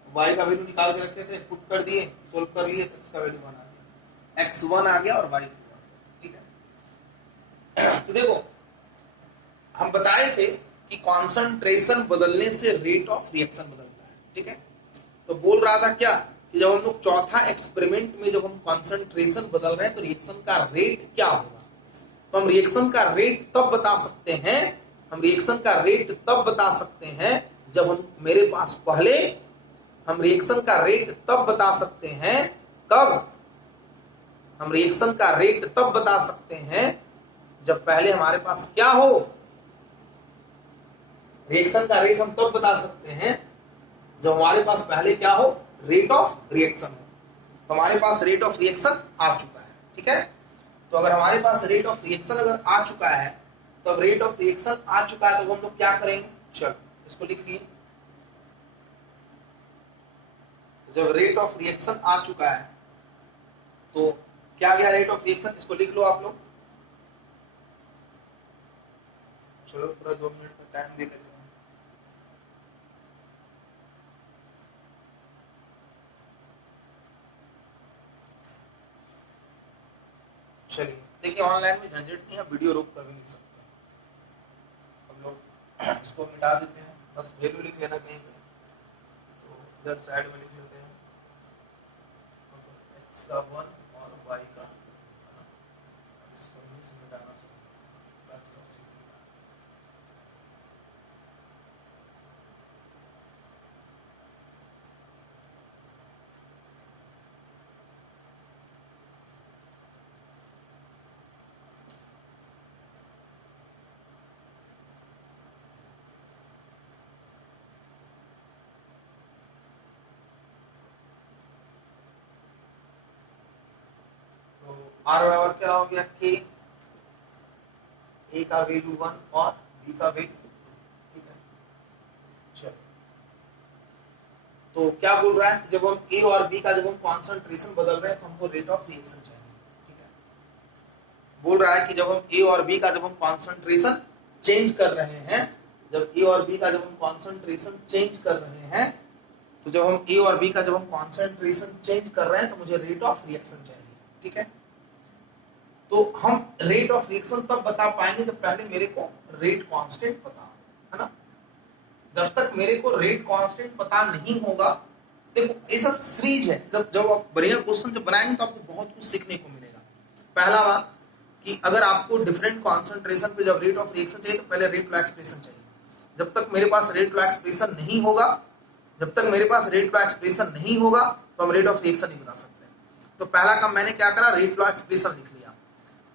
y का वैल्यू निकाल के रखे थे, पुट कर दिए, सोल्व कर लिए, तो x का वैल्यू 1 आ गया, x 1 आ गया और y 2 आ गया, ठीक है। तो देखो हम बताए थे कि कॉन्सेंट्रेशन बदलने से रेट ऑफ रिएक्शन बदलता है, ठीक है। तो बोल रहा था क्या कि जब हम लोग चौथा एक्सपेरिमेंट में जब हम कॉन्सेंट्रेशन बदल रहे हैं तो रिएक्शन का रेट क्या होगा। तो हम रिएक्शन का रेट तब बता सकते हैं, हम रिएक्शन का रेट तब बता सकते हैं जब हम मेरे पास पहले, हम रिएक्शन का रेट तब बता सकते हैं कब, हम रिएक्शन का रेट तब बता सकते हैं जब पहले हमारे पास क्या हो, रिएक्शन का रेट हम तब बता सकते हैं जब हमारे पास पहले क्या हो, रेट ऑफ रिएक्शन हो। तो हमारे पास रेट ऑफ रिएक्शन आ चुका है, ठीक है। तो अगर हमारे पास रेट ऑफ रिएक्शन अगर आ चुका है, तो अब रेट ऑफ रिएक्शन आ चुका है तो हम लोग क्या करेंगे, चलो इसको लिख दिए। जब रेट ऑफ रिएक्शन आ चुका है तो क्या गया रेट ऑफ रिएक्शन, इसको लिख लो आप लोग। चलो थोड़ा 2 मिनट का टाइम दे लेते हैं। चलिए देखिए, ऑनलाइन में झंझट नहीं है, वीडियो रोक कर भी लिख सकते हैं हम लोग। इसको मिटा देते हैं, बस वैल्यू लिख लेना कहीं पे, तो इधर साइड में लिख लेते हैं x का 1 और y का, इसको मिटाना r बराबर क्या हो गया, k, a का वैल्यू 1 और b का वैल्यू, ठीक है। चलो तो क्या बोल रहा है कि जब हम a और b का जब हम कॉन्सेंट्रेशन बदल रहे हैं तो हमको रेट ऑफ रिएक्शन चाहिए, ठीक है। बोल रहा है कि जब हम a और b का जब हम कॉन्सेंट्रेशन चेंज कर रहे हैं, जब a और b का जब हम कॉन्सेंट्रेशन चेंज कर रहे हैं, तो जब हम a और b का जब हम कॉन्सेंट्रेशन चेंज कर रहे हैं तो मुझे रेट ऑफ रिएक्शन चाहिए, ठीक है। तो हम रेट ऑफ रिएक्शन तब बता पाएंगे जब पहले मेरे को रेट कांस्टेंट पता हो, है ना। जब तक मेरे को रेट कांस्टेंट पता नहीं होगा, देखो ये सब सीरीज है, जब आप बढ़िया क्वेश्चन जब बनाएंगे तो आपको बहुत कुछ सीखने को मिलेगा। पहला बात कि अगर आपको डिफरेंट कॉन्सेंट्रेशन पे जब रेट ऑफ रिएक्शन चाहिए तो पहले रेट लॉ एक्सप्रेशन चाहिए। जब तक मेरे पास रेट लॉ एक्सप्रेशन नहीं होगा, जब तक मेरे पास रेट लॉ एक्सप्रेशन नहीं होगा तो हम रेट ऑफ रिएक्शन नहीं बता सकते। तो पहला काम मैंने क्या करा, रेट लॉ एक्सप्रेशन लिख लिया।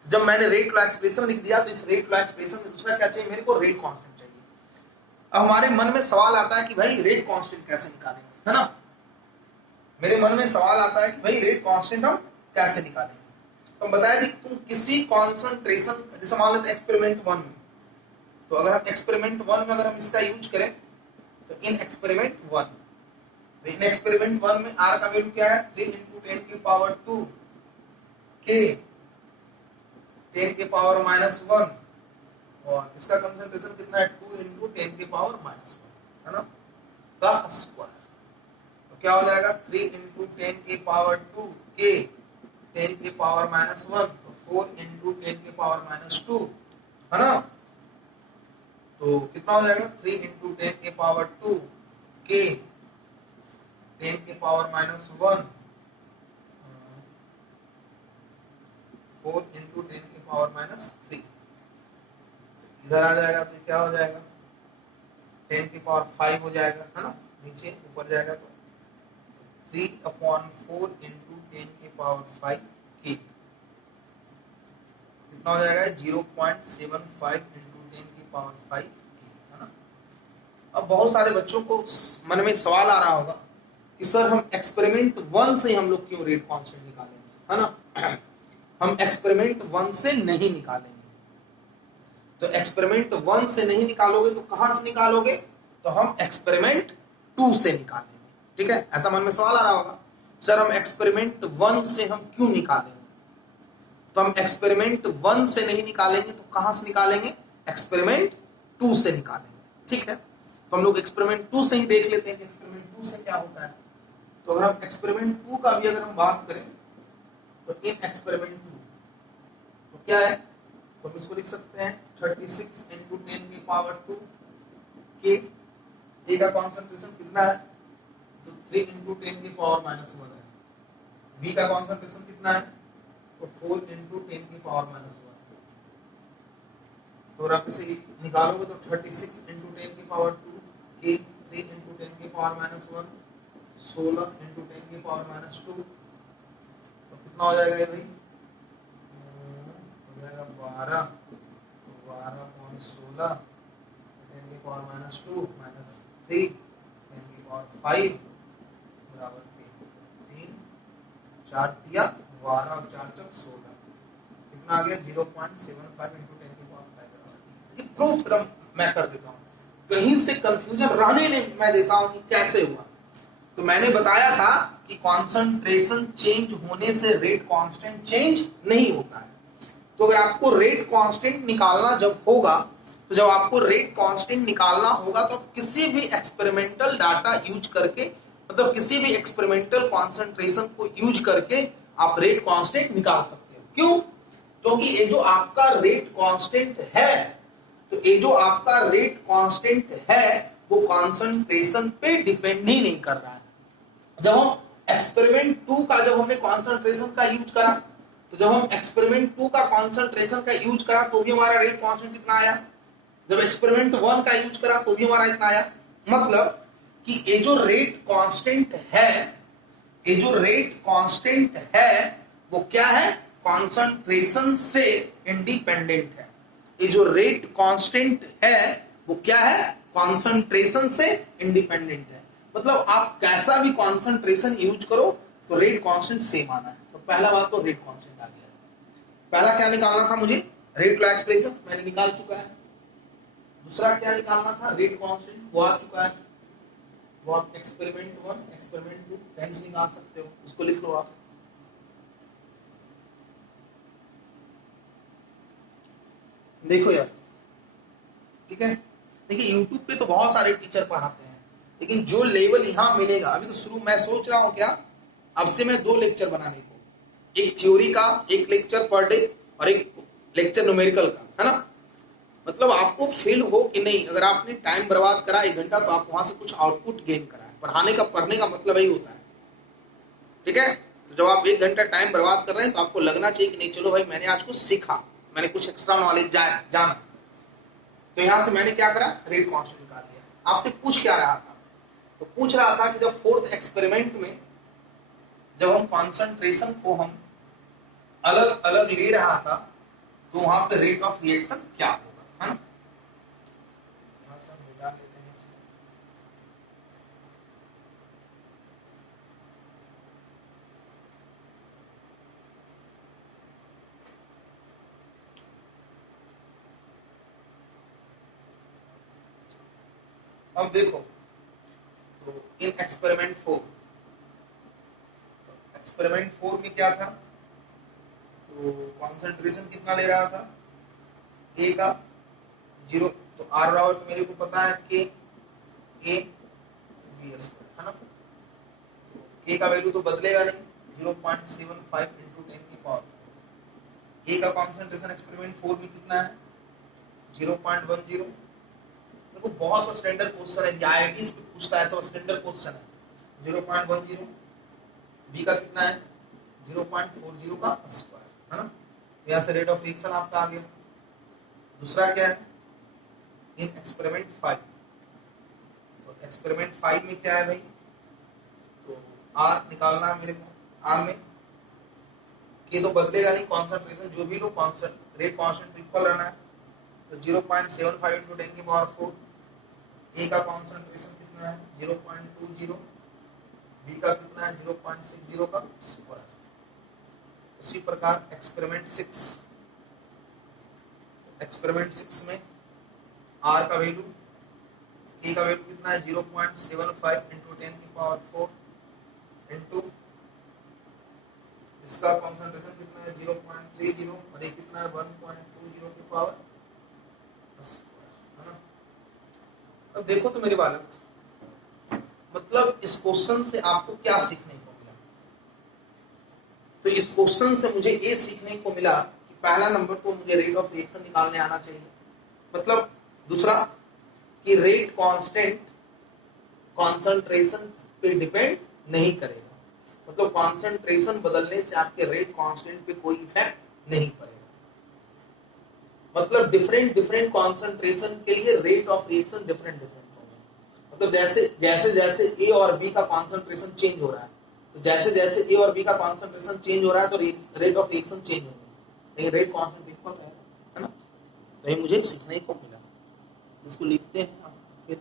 जब मैंने रेट लॉ एक्सप्रेशन लिख दिया तो इस रेट लॉ एक्सप्रेशन में दूसरा क्या चाहिए, मेरे को रेट कांस्टेंट चाहिए। अब हमारे मन में सवाल आता है कि भाई रेट कांस्टेंट कैसे निकालेंगे, है ना। मेरे मन में सवाल आता है कि भाई रेट कांस्टेंट हम कैसे निकालेंगे। तो हम बताया कि तुम किसी कॉन्सेंट्रेशन, जैसे मान लेते हैं एक्सपेरिमेंट 1 में, तो अगर हम एक्सपेरिमेंट 1 में अगर हम इसका यूज करें तो इन एक्सपेरिमेंट 1, तो इन एक्सपेरिमेंट 1 में r का वैल्यू क्या है, 3 × 10 की पावर 2 k 10 की पावर -1, और इसका कंसंट्रेशन कितना है, 2 × 10 की पावर -1, है ना, का स्क्वायर। तो क्या हो जाएगा 3 × 10 की पावर 2 k 10 की पावर -1, तो 4 × 10 की पावर -2, है ना। तो कितना हो जाएगा 3 × 10 की पावर 2 k 10 की पावर -1, 4 इंटू 10 की पावर माइनस 3। इधर आ जाएगा तो क्या हो जाएगा, 10 की पावर 5 हो जाएगा, है ना, नीचे ऊपर जाएगा तो 3/4 इंटू 10 की पावर 5 के कितना हो जाएगा, 0.75 इंटू 10 की पावर 5 के, है ना। अब बहुत सारे बच्चों को मन में सवाल आ रहा होगा कि सर हम एक्सपेरिमेंट 1 से हम लोग क्यों रेट कांस्टेंट निकालेंगे, है ना। हम एक्सपेरिमेंट 1 से नहीं निकालेंगे। तो एक्सपेरिमेंट 1 से नहीं निकालोगे तो कहां से निकालोगे, तो हम एक्सपेरिमेंट 2 से निकालेंगे। ठीक है, ऐसा मन में सवाल आ रहा होगा, सर हम एक्सपेरिमेंट 1 से हम क्यों निकालेंगे। तो हम एक्सपेरिमेंट 1 से नहीं निकालेंगे तो कहां से निकालेंगे, एक्सपेरिमेंट 2 से निकालेंगे। ठीक है, तो हम लोग एक्सपेरिमेंट 2 से ही देख लेते हैं कि एक्सपेरिमेंट 2 से क्या होता है। तो अगर हम एक्सपेरिमेंट 2 का भी अगर हम बात करें तो इन एक्सपेरिमेंट 2 तो क्या है, तो हम इसको लिख सकते हैं 36 इंटू 10 की पावर 2 के। ए का कॉन्सेंट्रेशन कितना है, तो 3 इंटू 10 की पावर माइनस 1 है। बी का कॉन्सेंट्रेशन कितना है, तो 4 इंटू 10 की पावर माइनस 1। तो आप इसे निकालोगे तो 36 इंटू 10 की पावर 2 के 3 इंटू 10 की पावर माइनस 1, 16 इंटू 10 की पावर माइनस 2। तो कितना हो जाएगा ये भाई, हो जाएगा 12, 12/16 10 की पावर माइनस 2 माइनस 3 10 की पावर 5 बराबर 3, 4 दिया 12 और 4 चौक 16, कितना आ गया 0.75 इंटू 10 की पावर 5। ये प्रूफ एकदम मैं कर देता हूँ, कहीं से कंफ्यूजन रहने नहीं मैं देता हूँ कि कैसे हुआ। तो मैंने बताया था कि कॉन्सेंट्रेशन चेंज होने से रेट कांस्टेंट चेंज नहीं होता है। तो अगर आपको रेट कांस्टेंट निकालना जब होगा, तो जब आपको रेट कांस्टेंट निकालना होगा तो किसी भी एक्सपेरिमेंटल डाटा यूज करके, मतलब किसी भी एक्सपेरिमेंटल कॉन्सेंट्रेशन को यूज करके आप रेट कांस्टेंट निकाल सकते हो। क्यों, क्योंकि ये जो आपका रेट कांस्टेंट है, तो ये जो आपका रेट कांस्टेंट है वो कॉन्सेंट्रेशन पे डिपेंड ही नहीं कर रहा है। जब हम एक्सपेरिमेंट 2 का जब हमने कॉन्सेंट्रेशन का यूज करा, तो जब हम एक्सपेरिमेंट 2 का कॉन्सेंट्रेशन का यूज करा तो भी हमारा रेट कांस्टेंट कितना आया, जब एक्सपेरिमेंट 1 का यूज करा तो भी हमारा इतना आया। मतलब कि ये जो रेट कांस्टेंट है, ये जो रेट कांस्टेंट है वो क्या है, कॉन्सेंट्रेशन से इंडिपेंडेंट है। ये जो रेट कांस्टेंट है वो क्या है, कॉन्सेंट्रेशन से इंडिपेंडेंट है। मतलब आप कैसा भी कॉन्सेंट्रेशन यूज करो तो रेट कांस्टेंट सेम आना है। तो पहला बात तो रेट कांस्टेंट आ गया। पहला क्या निकालना था मुझे, रेट का एक्सप्रेशन मैंने निकाल चुका है। दूसरा क्या निकालना था, रेट कांस्टेंट, वो आ चुका है। वो आप एक्सपेरिमेंट 1 एक्सपेरिमेंट 2 कहीं से निकाल सकते हो, उसको लिख लो आप। देखो यार, ठीक है, देखिए YouTube पे तो बहुत सारे टीचर पढ़ाते हैं, लेकिन जो लेवल यहाँ मिलेगा, अभी तो शुरू मैं सोच रहा हूँ क्या, अब से मैं 2 लेक्चर बनाने को, एक थ्योरी का एक लेक्चर पर डे और एक लेक्चर न्यूमेरिकल का, है ना। मतलब आपको फील हो कि नहीं, अगर आपने टाइम बर्बाद करा 1 घंटा तो आप वहां से कुछ आउटपुट गेन करा है। पढ़ाने का, पढ़ने का मतलब यही होता है, ठीक है। तो जब आप 1 घंटा टाइम बर्बाद कर रहे हैं तो आपको लगना चाहिए कि नहीं चलो भाई मैंने आज कुछ सीखा, मैंने कुछ एक्स्ट्रा नॉलेज जाना। तो यहां से मैंने क्या करा, रेट कांस्टेंट निकाल लिया। आपसे पूछ क्या रहा था, तो पूछ रहा था कि जब 4th एक्सपेरिमेंट में जब हम कॉन्सेंट्रेशन को हम अलग अलग ले रहा था तो वहां पे रेट ऑफ रिएक्शन क्या होगा, है ना। मिटा लेते हैं इसको। अब देखो, तो इन एक्सपेरिमेंट 4 में क्या था, तो कॉन्सेंट्रेशन कितना ले रहा था, ए का 0, तो आर बराबर तो मेरे को पता है कि ए वी स्क्वायर, है ना। तो के का वैल्यू तो बदलेगा नहीं, 0.75 इंटू 10 की पावर। ए का कॉन्सेंट्रेशन एक्सपेरिमेंट 4 में कितना है, 0.10। देखो बहुत स्टैंडर्ड क्वेश्चन है, आईआईटीज पे पूछता है, सब स्टैंडर्ड क्वेश्चन है। 0.10, बी का कितना है 0.40 का स्क्वायर, है ना। यहाँ से रेट ऑफ रिएक्शन आपका आ गया। दूसरा क्या है, इन एक्सपेरिमेंट 5, तो एक्सपेरिमेंट 5 में क्या है भाई, तो आर निकालना है मेरे को। आर में के तो बदलेगा नहीं, कॉन्सेंट्रेशन जो भी लो कांस्टेंट, रेट कांस्टेंट तो इक्वल रहना है। तो 0.75 इंटू 10 की पावर 4, ए का कॉन्सेंट्रेशन कितना है 0.20, बी का कितना है 0.60 का स्क्वायर। उसी प्रकार एक्सपेरिमेंट 6, एक्सपेरिमेंट 6 में आर का वैल्यू, के का वैल्यू कितना है 0.75 इंटू 10 की पावर 4 इंटू इसका कॉन्सेंट्रेशन कितना है 0.30 और ये कितना है 1.20 की पावर, है ना। अब देखो तो मेरे बालक, मतलब इस क्वेश्चन से आपको क्या सीखने को मिला। तो इस क्वेश्चन से मुझे ये सीखने को मिला कि पहला नंबर तो मुझे रेट ऑफ रिएक्शन निकालने आना चाहिए, मतलब दूसरा कि रेट कांस्टेंट कॉन्सेंट्रेशन पे डिपेंड नहीं करेगा, मतलब कॉन्सेंट्रेशन बदलने से आपके रेट कांस्टेंट पे कोई इफेक्ट नहीं पड़ेगा। मतलब डिफरेंट डिफरेंट कॉन्सेंट्रेशन के लिए rate of reaction different different होगा। मतलब जैसे जैसे जैसे ए और बी का कॉन्सेंट्रेशन चेंज हो रहा है, तो जैसे जैसे ए और बी का कॉन्सेंट्रेशन चेंज हो रहा है तो रेट ऑफ रिएक्शन चेंज होगा, लेकिन रेट कांस्टेंट इक्वल रहेगा, है ना। तो ये मुझे सीखने को मिला। इसको लिखते हैं हम फिर।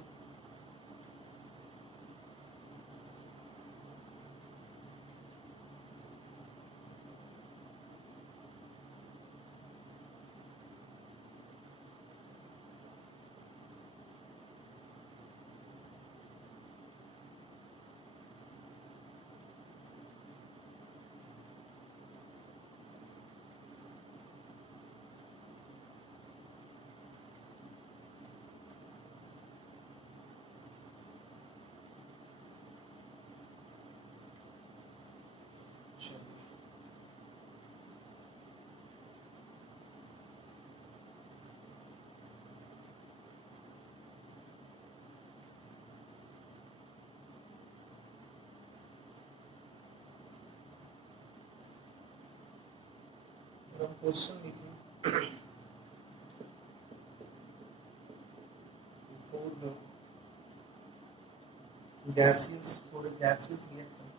क्वेश्चन देखिए, for the gaseous, for a gaseous reaction,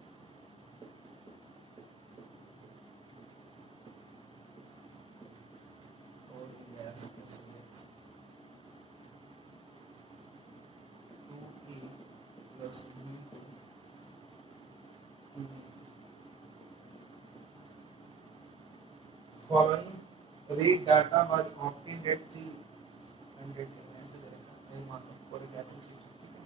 for a gaseous reaction, 2A plus B2 following rate data was obtained at 300 ऐसे रहेगा, नहीं मान लो for a gaseous reaction, ठीक है।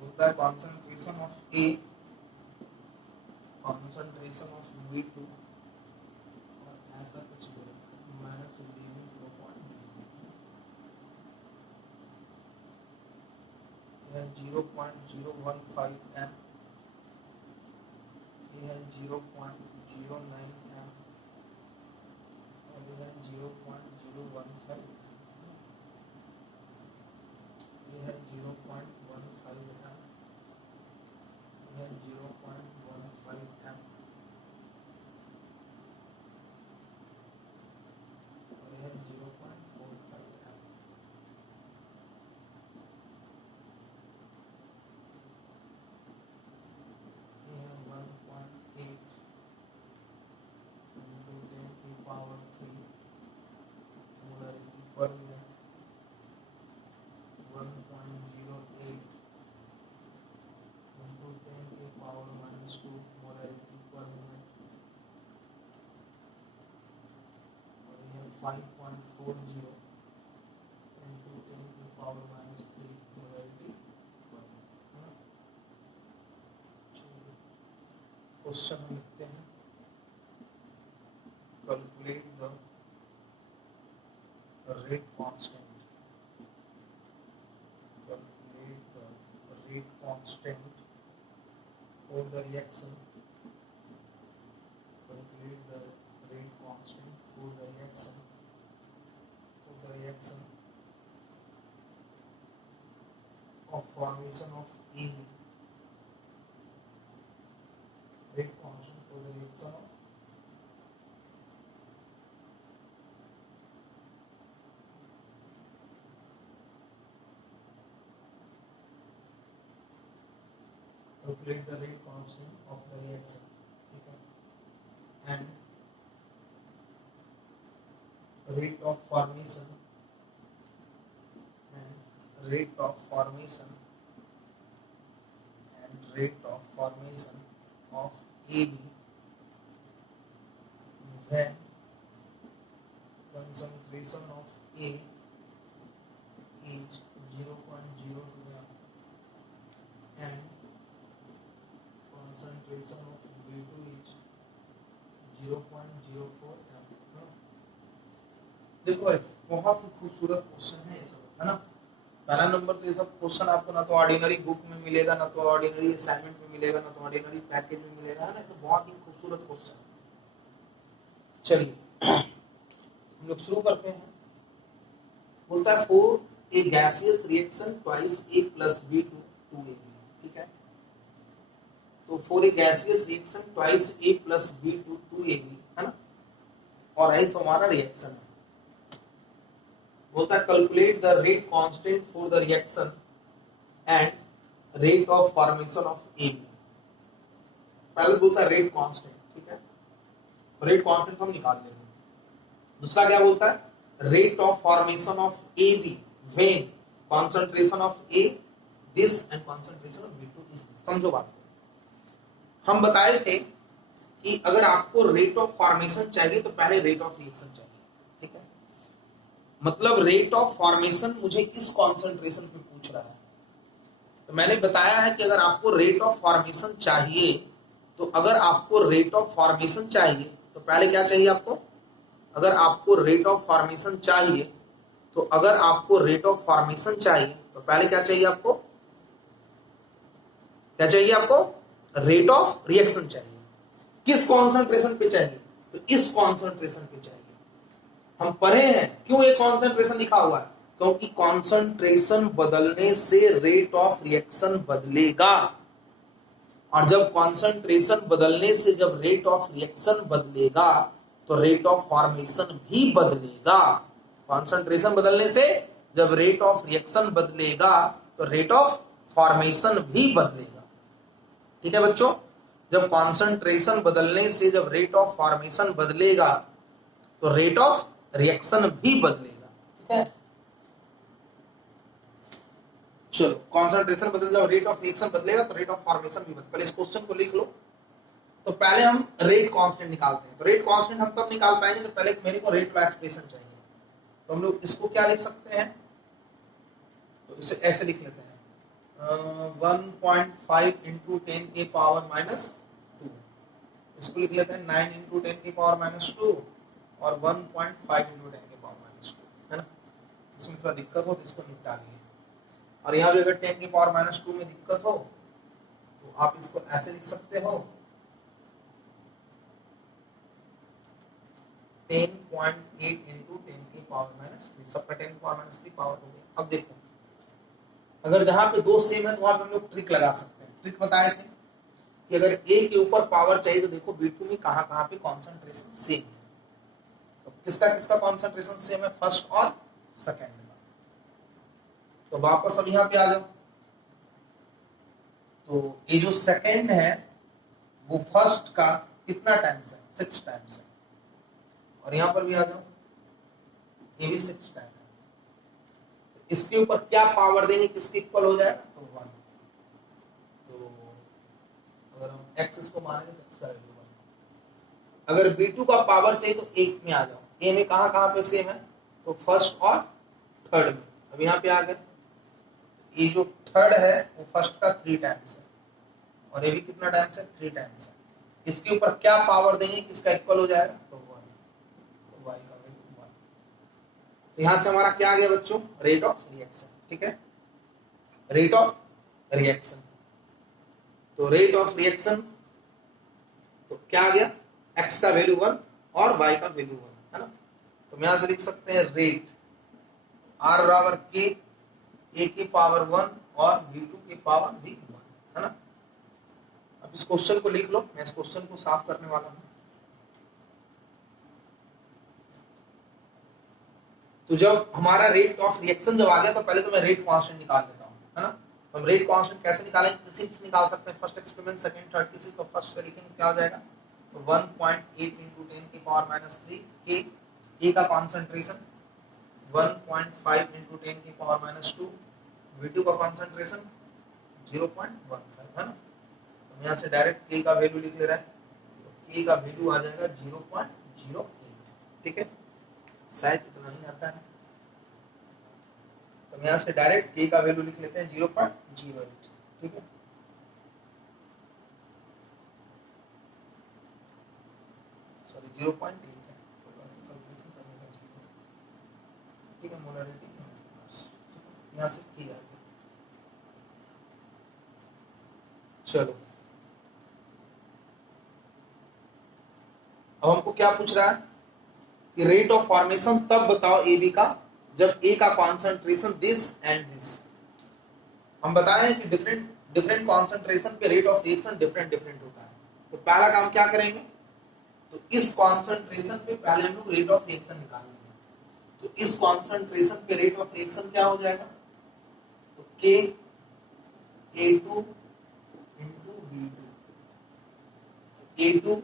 बोलता है concentration of A, concentration of B2 और ऐसा कुछ दे रखा है माइनस डी पॉइंट, यह 0.015 एम, यह 0.09 एम और यह 0.015 एम, यह 0.15 एम, यह 0.15 एम और यह 0.45 एम। यह 1.8 into 10 की पावर 3 मोलरिटी पर मिनट, 1.08 into 10 की पावर -2 मोलरिटी पर मिनट और यह 5.40 into 10 की पावर -3 मोलरिटी पर मिनट। क्वेश्चन हम लिखते हैं, calculate the rate constant, calculate the rate constant for the reaction, calculate the rate constant for the reaction, for the reaction of formation of AB, rate constant for the reaction of calculate the rate constant of the reaction, ठीक है, and rate of formation and rate of formation and rate of formation of AB when concentration of A is 0.02 and concentration of B2 is 0.04 m। देखो भाई बहुत ही खूबसूरत question है ये सब, है ना। पहला नंबर तो ये सब क्वेश्चन आपको ना तो ऑर्डिनरी बुक में मिलेगा, ना तो ऑर्डिनरी असाइनमेंट में मिलेगा, ना तो ऑर्डिनरी पैकेज में मिलेगा, है ना। तो बहुत ही खूबसूरत क्वेश्चन है। चलिए हम लोग शुरू करते हैं। बोलता है for a gaseous reaction twice A plus B2 2AB, ठीक है। तो for a gaseous reaction twice A plus B2 2AB, है ना, और ऐसा हमारा रिएक्शन है। बोलता है calculate the rate constant for the reaction and rate of formation of AB। पहले बोलता है रेट कांस्टेंट, ठीक है, रेट कांस्टेंट हम निकाल लेंगे। दूसरा क्या बोलता है, rate of formation of AB when concentration of A this and concentration of B2 is this. समझो बात को, हम बताए थे कि अगर आपको रेट ऑफ फॉर्मेशन चाहिए तो पहले रेट ऑफ रिएक्शन चाहिए, ठीक है। मतलब रेट ऑफ फॉर्मेशन मुझे इस कंसंट्रेशन पे पूछ रहा है, तो मैंने बताया है कि अगर आपको रेट ऑफ फॉर्मेशन चाहिए तो अगर आपको रेट ऑफ फॉर्मेशन चाहिए तो पहले क्या चाहिए आपको, अगर आपको रेट ऑफ फॉर्मेशन चाहिए तो अगर आपको रेट ऑफ फॉर्मेशन चाहिए तो पहले क्या चाहिए आपको, क्या चाहिए आपको, रेट ऑफ रिएक्शन चाहिए। किस कॉन्सेंट्रेशन पे चाहिए, तो इस कॉन्सेंट्रेशन पे चाहिए। हम पढ़े हैं क्यों ये कॉन्सेंट्रेशन लिखा हुआ है, क्योंकि कॉन्सेंट्रेशन बदलने से रेट ऑफ रिएक्शन बदलेगा, और जब कॉन्सेंट्रेशन बदलने से जब रेट ऑफ रिएक्शन बदलेगा तो रेट ऑफ फॉर्मेशन भी बदलेगा। कॉन्सेंट्रेशन बदलने से जब रेट ऑफ रिएक्शन बदलेगा तो रेट ऑफ फॉर्मेशन भी बदलेगा, ठीक है बच्चों। जब कॉन्सेंट्रेशन बदलने से जब रेट ऑफ फॉर्मेशन बदलेगा तो रेट ऑफ रिएक्शन भी बदलेगा, ठीक है। चलो कॉन्सेंट्रेशन बदल जब रेट ऑफ रिएक्शन बदलेगा तो रेट ऑफ फॉर्मेशन भी बदलेगा। पहले इस क्वेश्चन को लिख लो। तो पहले हम रेट कांस्टेंट निकालते हैं। तो रेट कांस्टेंट हम तब निकाल पाएंगे तो पहले मेरे को रेट का एक्सप्रेशन चाहिए। तो हम लोग इसको क्या लिख सकते हैं, तो इसे ऐसे लिख लेते हैं 1.5 इंटू 10 के पावर माइनस 2। इसको लिख लेते हैं 9 इंटू 10 के पावर माइनस 2 और 1.5 इंटू 10 के पावर माइनस 2, है ना। इसमें थोड़ा दिक्कत हो तो इसको निपटा लिए। और यहाँ भी अगर 10 की पावर माइनस 2 में दिक्कत हो तो आप इसको ऐसे लिख सकते हो 10.8 इंटू 10 की पावर माइनस 3। सबका 10 की पावर माइनस 3 पावर हो गया। अब देखो अगर जहां पे दो सेम है तो वहां पे हम लोग ट्रिक लगा सकते हैं। ट्रिक बताए थे कि अगर A के ऊपर पावर चाहिए तो देखो B2 में कहां कहां पे कॉन्सेंट्रेशन सेम है। तो किसका किसका कॉन्सेंट्रेशन सेम है, फर्स्ट और सेकेंड का। तो वापस अब यहाँ पे आ जाओ। तो ये जो सेकेंड है वो फर्स्ट का कितना टाइम्स है, 6 टाइम्स है। और यहां पर भी आ जाओ, ये भी 6 टाइम्स है। इसके ऊपर क्या पावर देनी, किसके इक्वल हो जाएगा, तो 1। तो अगर हम x इसको मानेंगे तो x का वैल्यू 1। अगर B2 का पावर चाहिए तो 1 में आ जाओ। A में कहां कहां पे सेम है, तो फर्स्ट और थर्ड में। अब यहाँ पे आ गए, ये जो थर्ड है वो फर्स्ट का 3 टाइम्स है और ये भी कितना टाइम्स है, 3 टाइम्स है। इसके ऊपर क्या पावर देंगे, किसका इक्वल हो जाएगा, तो 1। तो y का वैल्यू 1। तो यहां से हमारा क्या आ गया बच्चों, रेट ऑफ रिएक्शन, ठीक है, रेट ऑफ रिएक्शन। तो रेट ऑफ रिएक्शन तो क्या आ गया, x का वैल्यू 1 और y का वैल्यू 1, है ना। तो हम यहां से लिख सकते हैं रेट r बराबर k, a की पावर 1 और v2 की पावर v1, है ना। अब इस क्वेश्चन को लिख लो। मैं इस क्वेश्चन को साफ करने वाला हूं। तो जब हमारा रेट ऑफ रिएक्शन जब आ गया तो पहले तो मैं रेट कांस्टेंट निकाल लेता हूं, है ना। हम रेट कांस्टेंट कैसे निकालेंगे, किसी से निकाल सकते हैं, फर्स्ट एक्सपेरिमेंट, सेकंड, थर्ड, किसी तो फर्स्ट तरीके में क्या हो जाएगा, तो 1.8 × 10⁻³ के ए का कॉन्सेंट्रेशन, 1.5 × 10⁻², V2 का कॉन्सेंट्रेशन 0.15 है ना। तो यहाँ से डायरेक्ट के का वैल्यू लिख ले रहा है, तो के का वैल्यू आ जाएगा 0.08, ठीक है, शायद इतना ही आता है। तो यहाँ से डायरेक्ट के का वैल्यू लिख लेते हैं 0.08, ठीक है। सॉरी 0.8 है, कैलकुलेशन करने का 0, ठीक है, मोलरिटी यहाँ से के आ गया। चलो अब हमको क्या पूछ रहा है कि रेट ऑफ फॉर्मेशन तब बताओ ए बी का जब ए का कॉन्सेंट्रेशन दिस एंड दिस। हम बताएं कि डिफरेंट कॉन्सेंट्रेशन पे रेट ऑफ रिएक्शन डिफरेंट होता है। तो पहला काम क्या करेंगे, तो इस कॉन्सेंट्रेशन पे पहले हम लोग रेट ऑफ रिएक्शन निकालेंगे। तो इस कॉन्सेंट्रेशन पे रेट ऑफ रिएक्शन क्या हो जाएगा, तो के A2 into V2, A2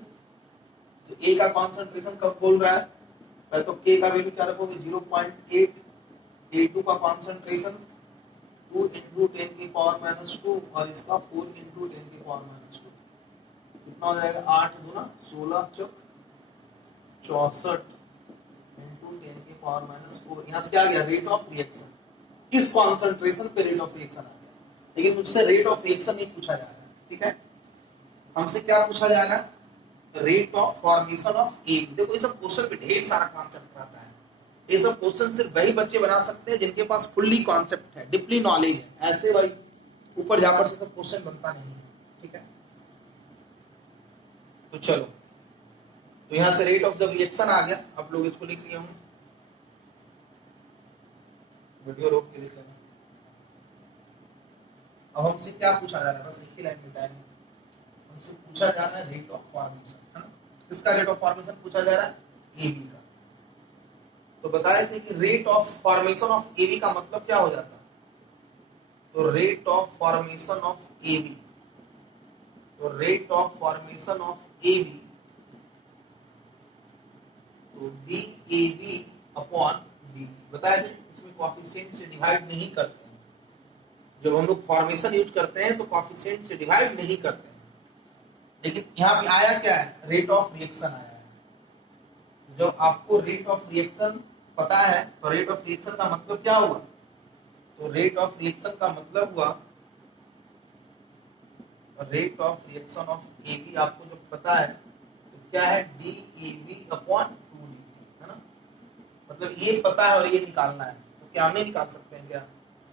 तो ए का कॉन्सेंट्रेशन कब बोल रहा है, पहले तो के का वैल्यू क्या रखोगे 0.8, A2 का कॉन्सेंट्रेशन 2 × 10⁻² और इसका 4 × 10⁻², कितना हो जाएगा 8 दूना 16 चौक 64 × 10⁻⁴। यहाँ से क्या आ गया रेट ऑफ रिएक्शन, इस कॉन्सेंट्रेशन पे रेट ऑफ रिएक्शन आ गया। लेकिन मुझसे रेट ऑफ रिएक्शन नहीं पूछा जा रहा है, ठीक है, हमसे क्या पूछा जा रहा है, रेट ऑफ फॉर्मेशन ऑफ ए। देखो ये सब क्वेश्चन पे ढेर सारा कॉन्सेप्ट रहता है, ये सब क्वेश्चन सिर्फ वही बच्चे बना सकते हैं जिनके पास फुल्ली कॉन्सेप्ट है, डीपली नॉलेज है। ऐसे भाई ऊपर जाकर से सब क्वेश्चन बनता नहीं है, ठीक है। तो चलो, तो यहां से रेट ऑफ द रिएक्शन आ गया, आप लोग इसको लिख लिए होंगे, वीडियो रोक के लिख लेना। अब हमसे क्या पूछा जा रहा है, बस एक ही लाइन में टाइम, हमसे पूछा जा रहा है रेट ऑफ फॉर्मेशन, है ना। किसका रेट ऑफ फॉर्मेशन पूछा जा रहा है, एबी का। तो बताए थे कि rate of formation of AB का मतलब क्या हो जाता है, तो rate of formation of AB, तो rate of formation of AB तो D A B upon D T. बताए थे इसमें कोएफिशिएंट से डिवाइड नहीं करते हैं, जब हम लोग फॉर्मेशन यूज करते हैं तो कोएफिशिएंट से डिवाइड नहीं करते हैं, लेकिन यहाँ पे आया क्या है, रेट ऑफ रिएक्शन आया है। जब आपको रेट ऑफ रिएक्शन पता है तो रेट ऑफ रिएक्शन का मतलब क्या हुआ, तो रेट ऑफ रिएक्शन का मतलब हुआ, rate of reaction of A B आपको जब पता है तो क्या है, D A B upon 2 D T, है ना। मतलब ये पता है और ये निकालना है, तो क्या हम नहीं निकाल सकते हैं क्या।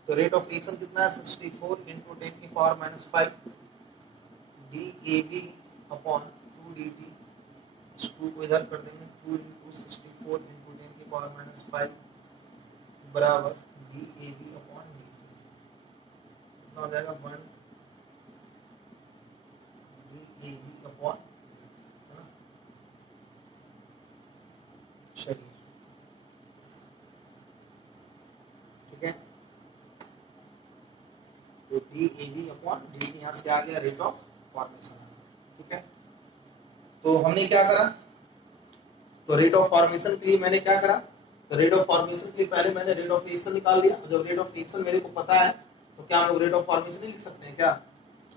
तो रेट ऑफ रिएक्शन कितना है 64 × 10⁻⁵ D A B upon 2 D T, इस 2 को इधर कर देंगे, 2 × 64 × 10⁻⁵ बराबर D A B upon D T, कितना हो जाएगा 1 डी ए बी अपॉन, है ना। चलिए ठीक है, तो D A B upon D T यहाँ से आ गया रेट ऑफ फॉर्मेशन, ठीक है। तो हमने क्या करा, तो रेट ऑफ फॉर्मेशन के लिए मैंने क्या करा, तो रेट ऑफ फॉर्मेशन के लिए पहले मैंने रेट ऑफ रिएक्शन निकाल लिया। जब रेट ऑफ रिएक्शन मेरे को पता है तो क्या हम लोग रेट ऑफ फॉर्मेशन नहीं लिख सकते हैं क्या,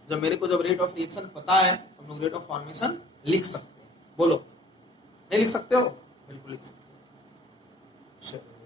जब मेरे को जब रेट ऑफ रिएक्शन पता है तो हम लोग रेट ऑफ फॉर्मेशन लिख सकते हैं। बोलो नहीं लिख सकते हो, बिल्कुल लिख सकते हो। चलो